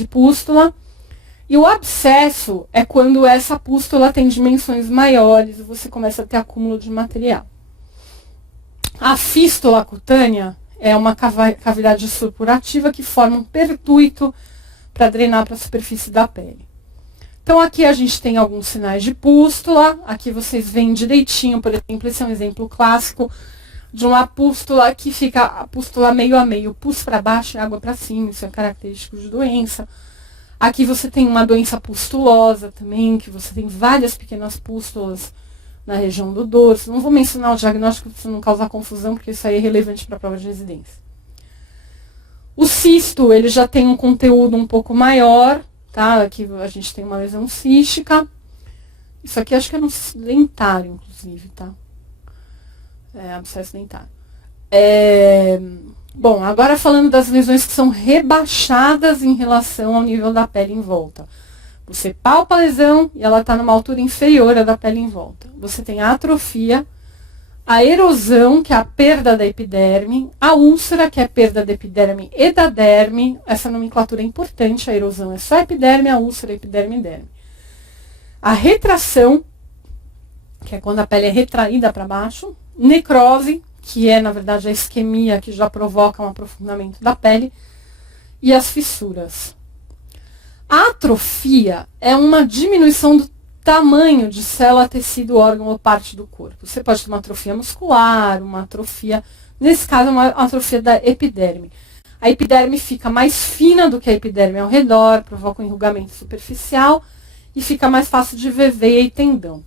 pústula. E o abscesso é quando essa pústula tem dimensões maiores e você começa a ter acúmulo de material. A fístula cutânea é uma cavidade supurativa que forma um pertuito para drenar para a superfície da pele. Então aqui a gente tem alguns sinais de pústula, aqui vocês veem direitinho, por exemplo, esse é um exemplo clássico de uma pústula que fica a pústula meio a meio, pus para baixo e água para cima, isso é característico de doença. Aqui você tem uma doença pustulosa também, que você tem várias pequenas pústulas na região do dorso. Não vou mencionar o diagnóstico para não causar confusão, porque isso aí é relevante para a prova de residência. O cisto, ele já tem um conteúdo um pouco maior, tá? Aqui a gente tem uma lesão cística. Isso aqui acho que é no dentário, inclusive, tá? Abscesso dentário. Bom, agora falando das lesões que são rebaixadas em relação ao nível da pele em volta. Você palpa a lesão e ela está numa altura inferior à da pele em volta. Você tem a atrofia, a erosão, que é a perda da epiderme, a úlcera, que é a perda da epiderme e da derme. Essa nomenclatura é importante, a erosão é só a epiderme, a úlcera é epiderme e derme. A retração, que é quando a pele é retraída para baixo. Necrose, que é, na verdade, a isquemia que já provoca um aprofundamento da pele, e as fissuras. A atrofia é uma diminuição do tamanho de célula, tecido, órgão ou parte do corpo. Você pode ter uma atrofia muscular, uma atrofia, nesse caso, uma atrofia da epiderme. A epiderme fica mais fina do que a epiderme ao redor, provoca um enrugamento superficial e fica mais fácil de ver veia e tendão.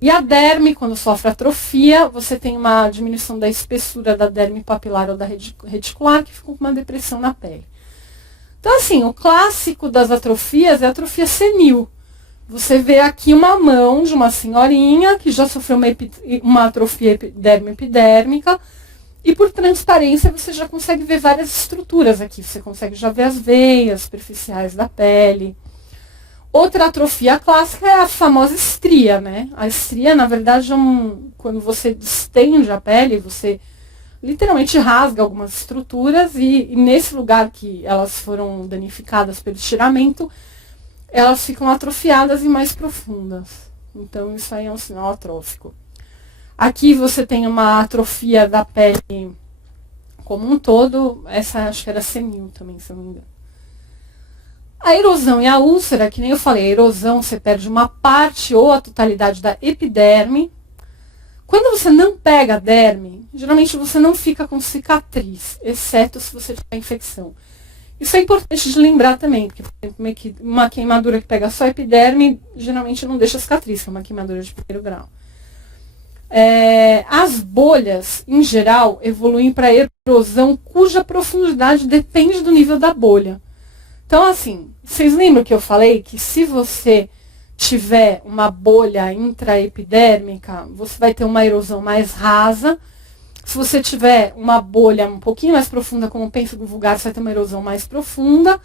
E a derme, quando sofre atrofia, você tem uma diminuição da espessura da derme papilar ou da reticular, que fica com uma depressão na pele. Então, assim, o clássico das atrofias é a atrofia senil. Você vê aqui uma mão de uma senhorinha que já sofreu uma atrofia dermo-epidérmica, e por transparência você já consegue ver várias estruturas aqui. Você consegue já ver as veias superficiais da pele. Outra atrofia clássica é a famosa estria, né? A estria, na verdade, quando você distende a pele, você literalmente rasga algumas estruturas e nesse lugar que elas foram danificadas pelo estiramento, elas ficam atrofiadas e mais profundas. Então, isso aí é um sinal atrófico. Aqui você tem uma atrofia da pele como um todo. Essa acho que era senil também, se eu não me engano. A erosão e a úlcera, que nem eu falei, a erosão você perde uma parte ou a totalidade da epiderme. Quando você não pega a derme, geralmente você não fica com cicatriz, exceto se você tiver infecção. Isso é importante de lembrar também, porque, por exemplo, uma queimadura que pega só a epiderme, geralmente não deixa cicatriz, que é uma queimadura de primeiro grau. As bolhas, em geral, evoluem para erosão cuja profundidade depende do nível da bolha. Então, assim, vocês lembram que eu falei que se você tiver uma bolha intraepidérmica, você vai ter uma erosão mais rasa. Se você tiver uma bolha um pouquinho mais profunda, como o pênfigo vulgar, você vai ter uma erosão mais profunda.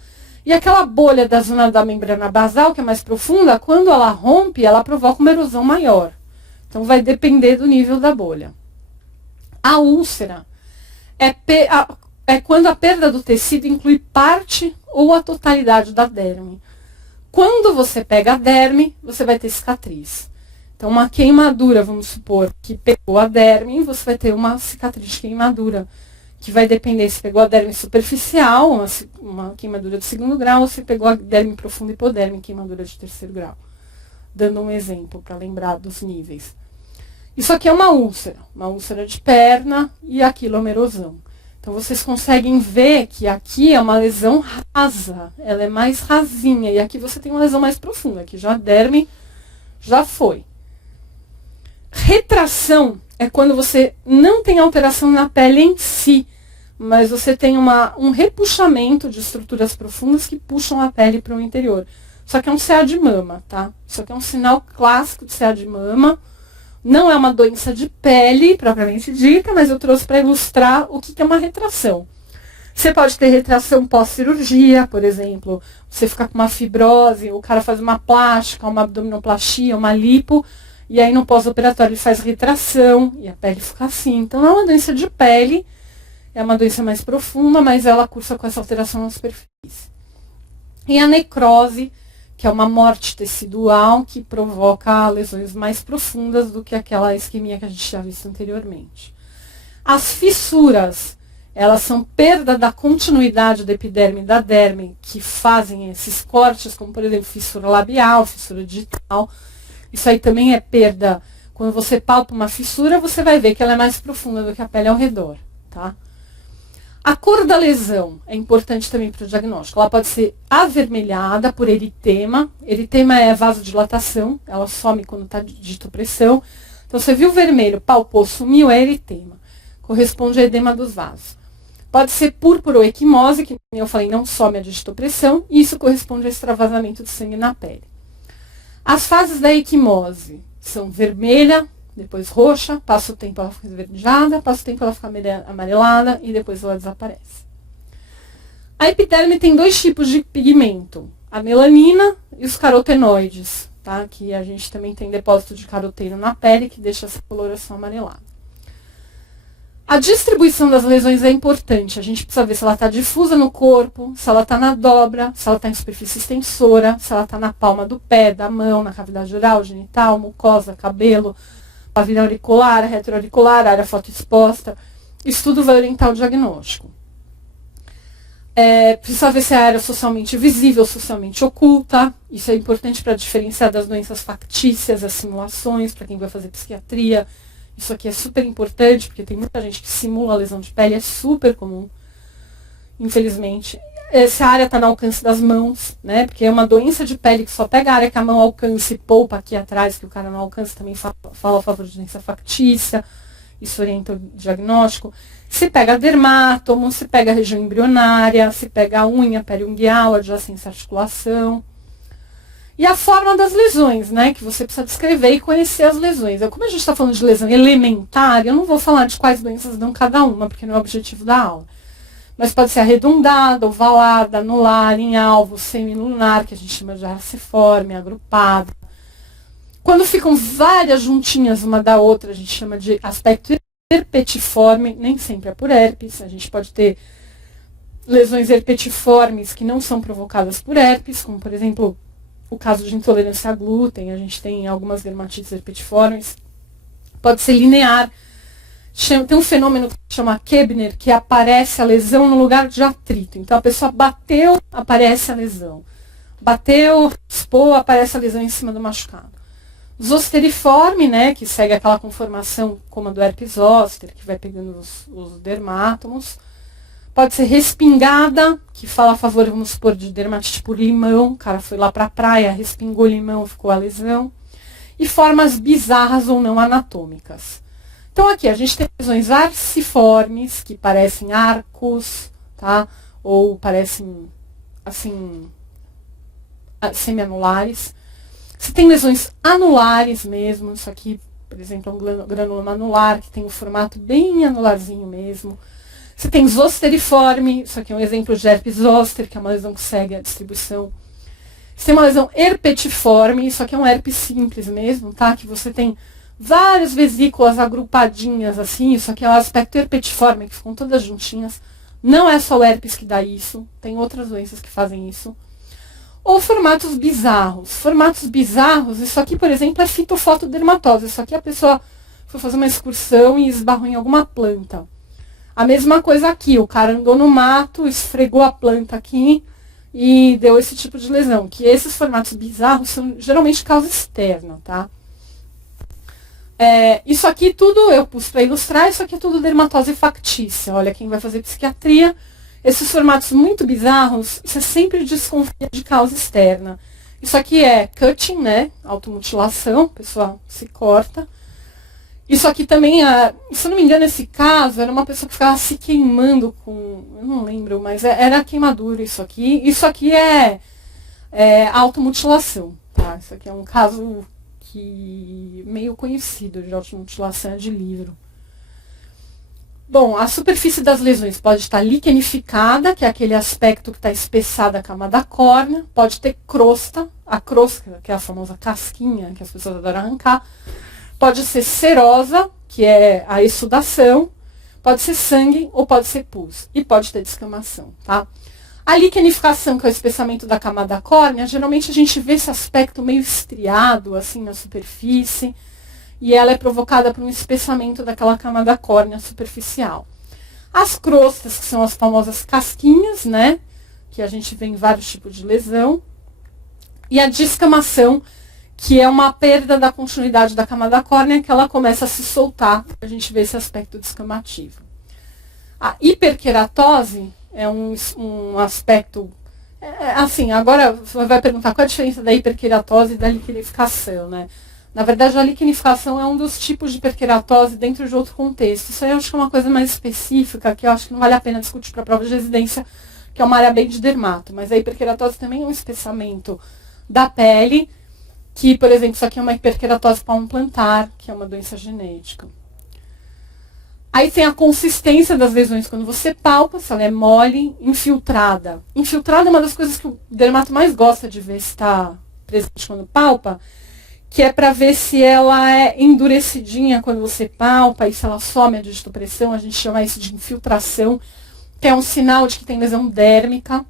E aquela bolha da zona da membrana basal, que é mais profunda, quando ela rompe, ela provoca uma erosão maior. Então, vai depender do nível da bolha. A úlcera é quando a perda do tecido inclui parte ou a totalidade da derme. Quando você pega a derme, você vai ter cicatriz. Então, uma queimadura, vamos supor, que pegou a derme, você vai ter uma cicatriz de queimadura, que vai depender se pegou a derme superficial, uma queimadura de 2º grau, ou se pegou a derme profunda hipoderme, queimadura de 3º grau. Dando um exemplo para lembrar dos níveis. Isso aqui é uma úlcera de perna, e aquilo é uma erosão. Então, vocês conseguem ver que aqui é uma lesão rasa, ela é mais rasinha, e aqui você tem uma lesão mais profunda, aqui já a derme já foi. Retração é quando você não tem alteração na pele em si, mas você tem um repuxamento de estruturas profundas que puxam a pele para o interior. Só que é um CA de mama, tá? Isso aqui é um sinal clássico de CA de mama. Não é uma doença de pele, propriamente dita, mas eu trouxe para ilustrar o que é uma retração. Você pode ter retração pós-cirurgia, por exemplo. Você fica com uma fibrose, o cara faz uma plástica, uma abdominoplastia, uma lipo, e aí no pós-operatório ele faz retração, e a pele fica assim. Então, não é uma doença de pele, é uma doença mais profunda, mas ela cursa com essa alteração na superfície. E a necrose, que é uma morte tecidual que provoca lesões mais profundas do que aquela isquemia que a gente já visto anteriormente. As fissuras, elas são perda da continuidade da epiderme e da derme, que fazem esses cortes, como por exemplo fissura labial, fissura digital. Isso aí também é perda. Quando você palpa uma fissura, você vai ver que ela é mais profunda do que a pele ao redor, tá? A cor da lesão é importante também para o diagnóstico. Ela pode ser avermelhada por eritema. Eritema é vasodilatação, ela some quando está de ditopressão. Então, você viu o vermelho, palpou, sumiu, é eritema. Corresponde a edema dos vasos. Pode ser púrpura ou equimose, que como eu falei, não some a digitopressão, e isso corresponde a extravasamento de sangue na pele. As fases da equimose são vermelha, depois roxa, passa o tempo ela fica esverdeada, passa o tempo ela fica amarelada e depois ela desaparece. A epiderme tem 2 tipos de pigmento, a melanina e os carotenoides, tá? Que a gente também tem depósito de caroteno na pele que deixa essa coloração amarelada. A distribuição das lesões é importante, a gente precisa ver se ela está difusa no corpo, se ela está na dobra, se ela está em superfície extensora, se ela está na palma do pé, da mão, na cavidade oral, genital, mucosa, cabelo, pavilhão auricular, retroauricular, área fotoexposta. Isso tudo vai orientar o diagnóstico. Precisa ver se a área é socialmente visível, socialmente oculta. Isso é importante para diferenciar das doenças factícias, as simulações, para quem vai fazer psiquiatria. Isso aqui é super importante, porque tem muita gente que simula a lesão de pele, é super comum, infelizmente. Se a área está no alcance das mãos, né? Porque é uma doença de pele que só pega a área que a mão alcança e poupa aqui atrás, que o cara não alcança, também fala a favor de doença factícia. Isso orienta o diagnóstico. Se pega dermátomo, se pega a região embrionária, se pega a unha periungueal, adjacência à articulação. E a forma das lesões, né? Que você precisa descrever e conhecer as lesões. Como a gente está falando de lesão elementar, eu não vou falar de quais doenças dão cada uma, porque não é o objetivo da aula. Mas pode ser arredondada, ovalada, anular, em alvo, semilunar, que a gente chama de arciforme, agrupada. Quando ficam várias juntinhas uma da outra, a gente chama de aspecto herpetiforme, nem sempre é por herpes. A gente pode ter lesões herpetiformes que não são provocadas por herpes, como por exemplo o caso de intolerância a glúten, a gente tem algumas dermatites herpetiformes. Pode ser linear. Tem um fenômeno que se chama Kebner, que aparece a lesão no lugar de atrito. Então, a pessoa bateu, aparece a lesão. Bateu, expô, aparece a lesão em cima do machucado. Zosteriforme, né, que segue aquela conformação como a do herpes zoster, que vai pegando os dermátomos. Pode ser respingada, que fala a favor, vamos supor, de dermatite por limão. O cara foi lá para a praia, respingou limão, ficou a lesão. E formas bizarras ou não anatômicas. Então aqui a gente tem lesões arciformes, que parecem arcos, tá? Ou parecem, assim, semianulares. Você tem lesões anulares mesmo, isso aqui, por exemplo, é um granuloma anular, que tem um formato bem anularzinho mesmo. Você tem zosteriforme, isso aqui é um exemplo de herpes zoster, que é uma lesão que segue a distribuição. Você tem uma lesão herpetiforme, isso aqui é um herpes simples mesmo, tá? Que você tem várias vesículas agrupadinhas assim, isso aqui é o aspecto herpetiforme, que ficam todas juntinhas. Não é só o herpes que dá isso, tem outras doenças que fazem isso. Ou formatos bizarros. Formatos bizarros, isso aqui, por exemplo, é fitofotodermatose. Isso aqui a pessoa foi fazer uma excursão e esbarrou em alguma planta. A mesma coisa aqui, o cara andou no mato, esfregou a planta aqui e deu esse tipo de lesão. Que esses formatos bizarros são geralmente causa externa, tá? Isso aqui tudo, eu pus para ilustrar, isso aqui é tudo dermatose factícia. Olha, quem vai fazer psiquiatria, esses formatos muito bizarros, você sempre desconfia de causa externa. Isso aqui é cutting, né? Automutilação, a pessoa se corta. Isso aqui também, se eu não me engano, esse caso era uma pessoa que ficava se queimando com, eu não lembro, mas era queimadura isso aqui. Isso aqui é automutilação, tá? Isso aqui é um caso que meio conhecido de automutilação, de livro. Bom, a superfície das lesões pode estar liquenificada, que é aquele aspecto que está espessada a camada córnea. Pode ter crosta, a crosta, que é a famosa casquinha que as pessoas adoram arrancar. Pode ser serosa, que é a exsudação. Pode ser sangue ou pode ser pus. E pode ter descamação, tá? A liquenificação, que é o espessamento da camada córnea, geralmente a gente vê esse aspecto meio estriado, assim, na superfície. E ela é provocada por um espessamento daquela camada córnea superficial. As crostas, que são as famosas casquinhas, né? Que a gente vê em vários tipos de lesão. E a descamação, que é uma perda da continuidade da camada córnea, que ela começa a se soltar. A gente vê esse aspecto descamativo. A hiperqueratose é um aspecto... assim, agora você vai perguntar qual é a diferença da hiperqueratose e da liquenificação, né? Na verdade, a liquenificação é um dos tipos de hiperqueratose dentro de outro contexto. Isso aí eu acho que é uma coisa mais específica, que eu acho que não vale a pena discutir para a prova de residência, que é uma área bem de dermato. Mas a hiperqueratose também é um espessamento da pele, que, por exemplo, isso aqui é uma hiperqueratose palmoplantar, que é uma doença genética. Aí tem a consistência das lesões quando você palpa, se ela é mole, infiltrada. Infiltrada é uma das coisas que o dermato mais gosta de ver se está presente quando palpa, que é para ver se ela é endurecidinha quando você palpa e se ela some a digitopressão, a gente chama isso de infiltração, que é um sinal de que tem lesão dérmica.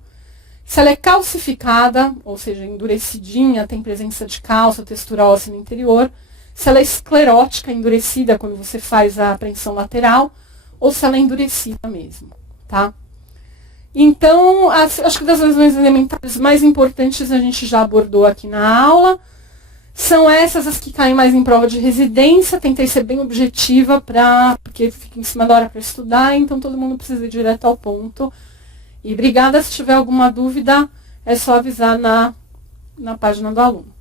Se ela é calcificada, ou seja, endurecidinha, tem presença de cálcio, textura óssea no interior. Se ela é esclerótica, endurecida quando você faz a apreensão lateral, ou se ela é endurecida mesmo, tá? Então, acho que das lesões elementares mais importantes a gente já abordou aqui na aula. São essas as que caem mais em prova de residência. Tentei ser bem objetiva, porque fica em cima da hora para estudar, então todo mundo precisa ir direto ao ponto. E obrigada, se tiver alguma dúvida, é só avisar na página do aluno.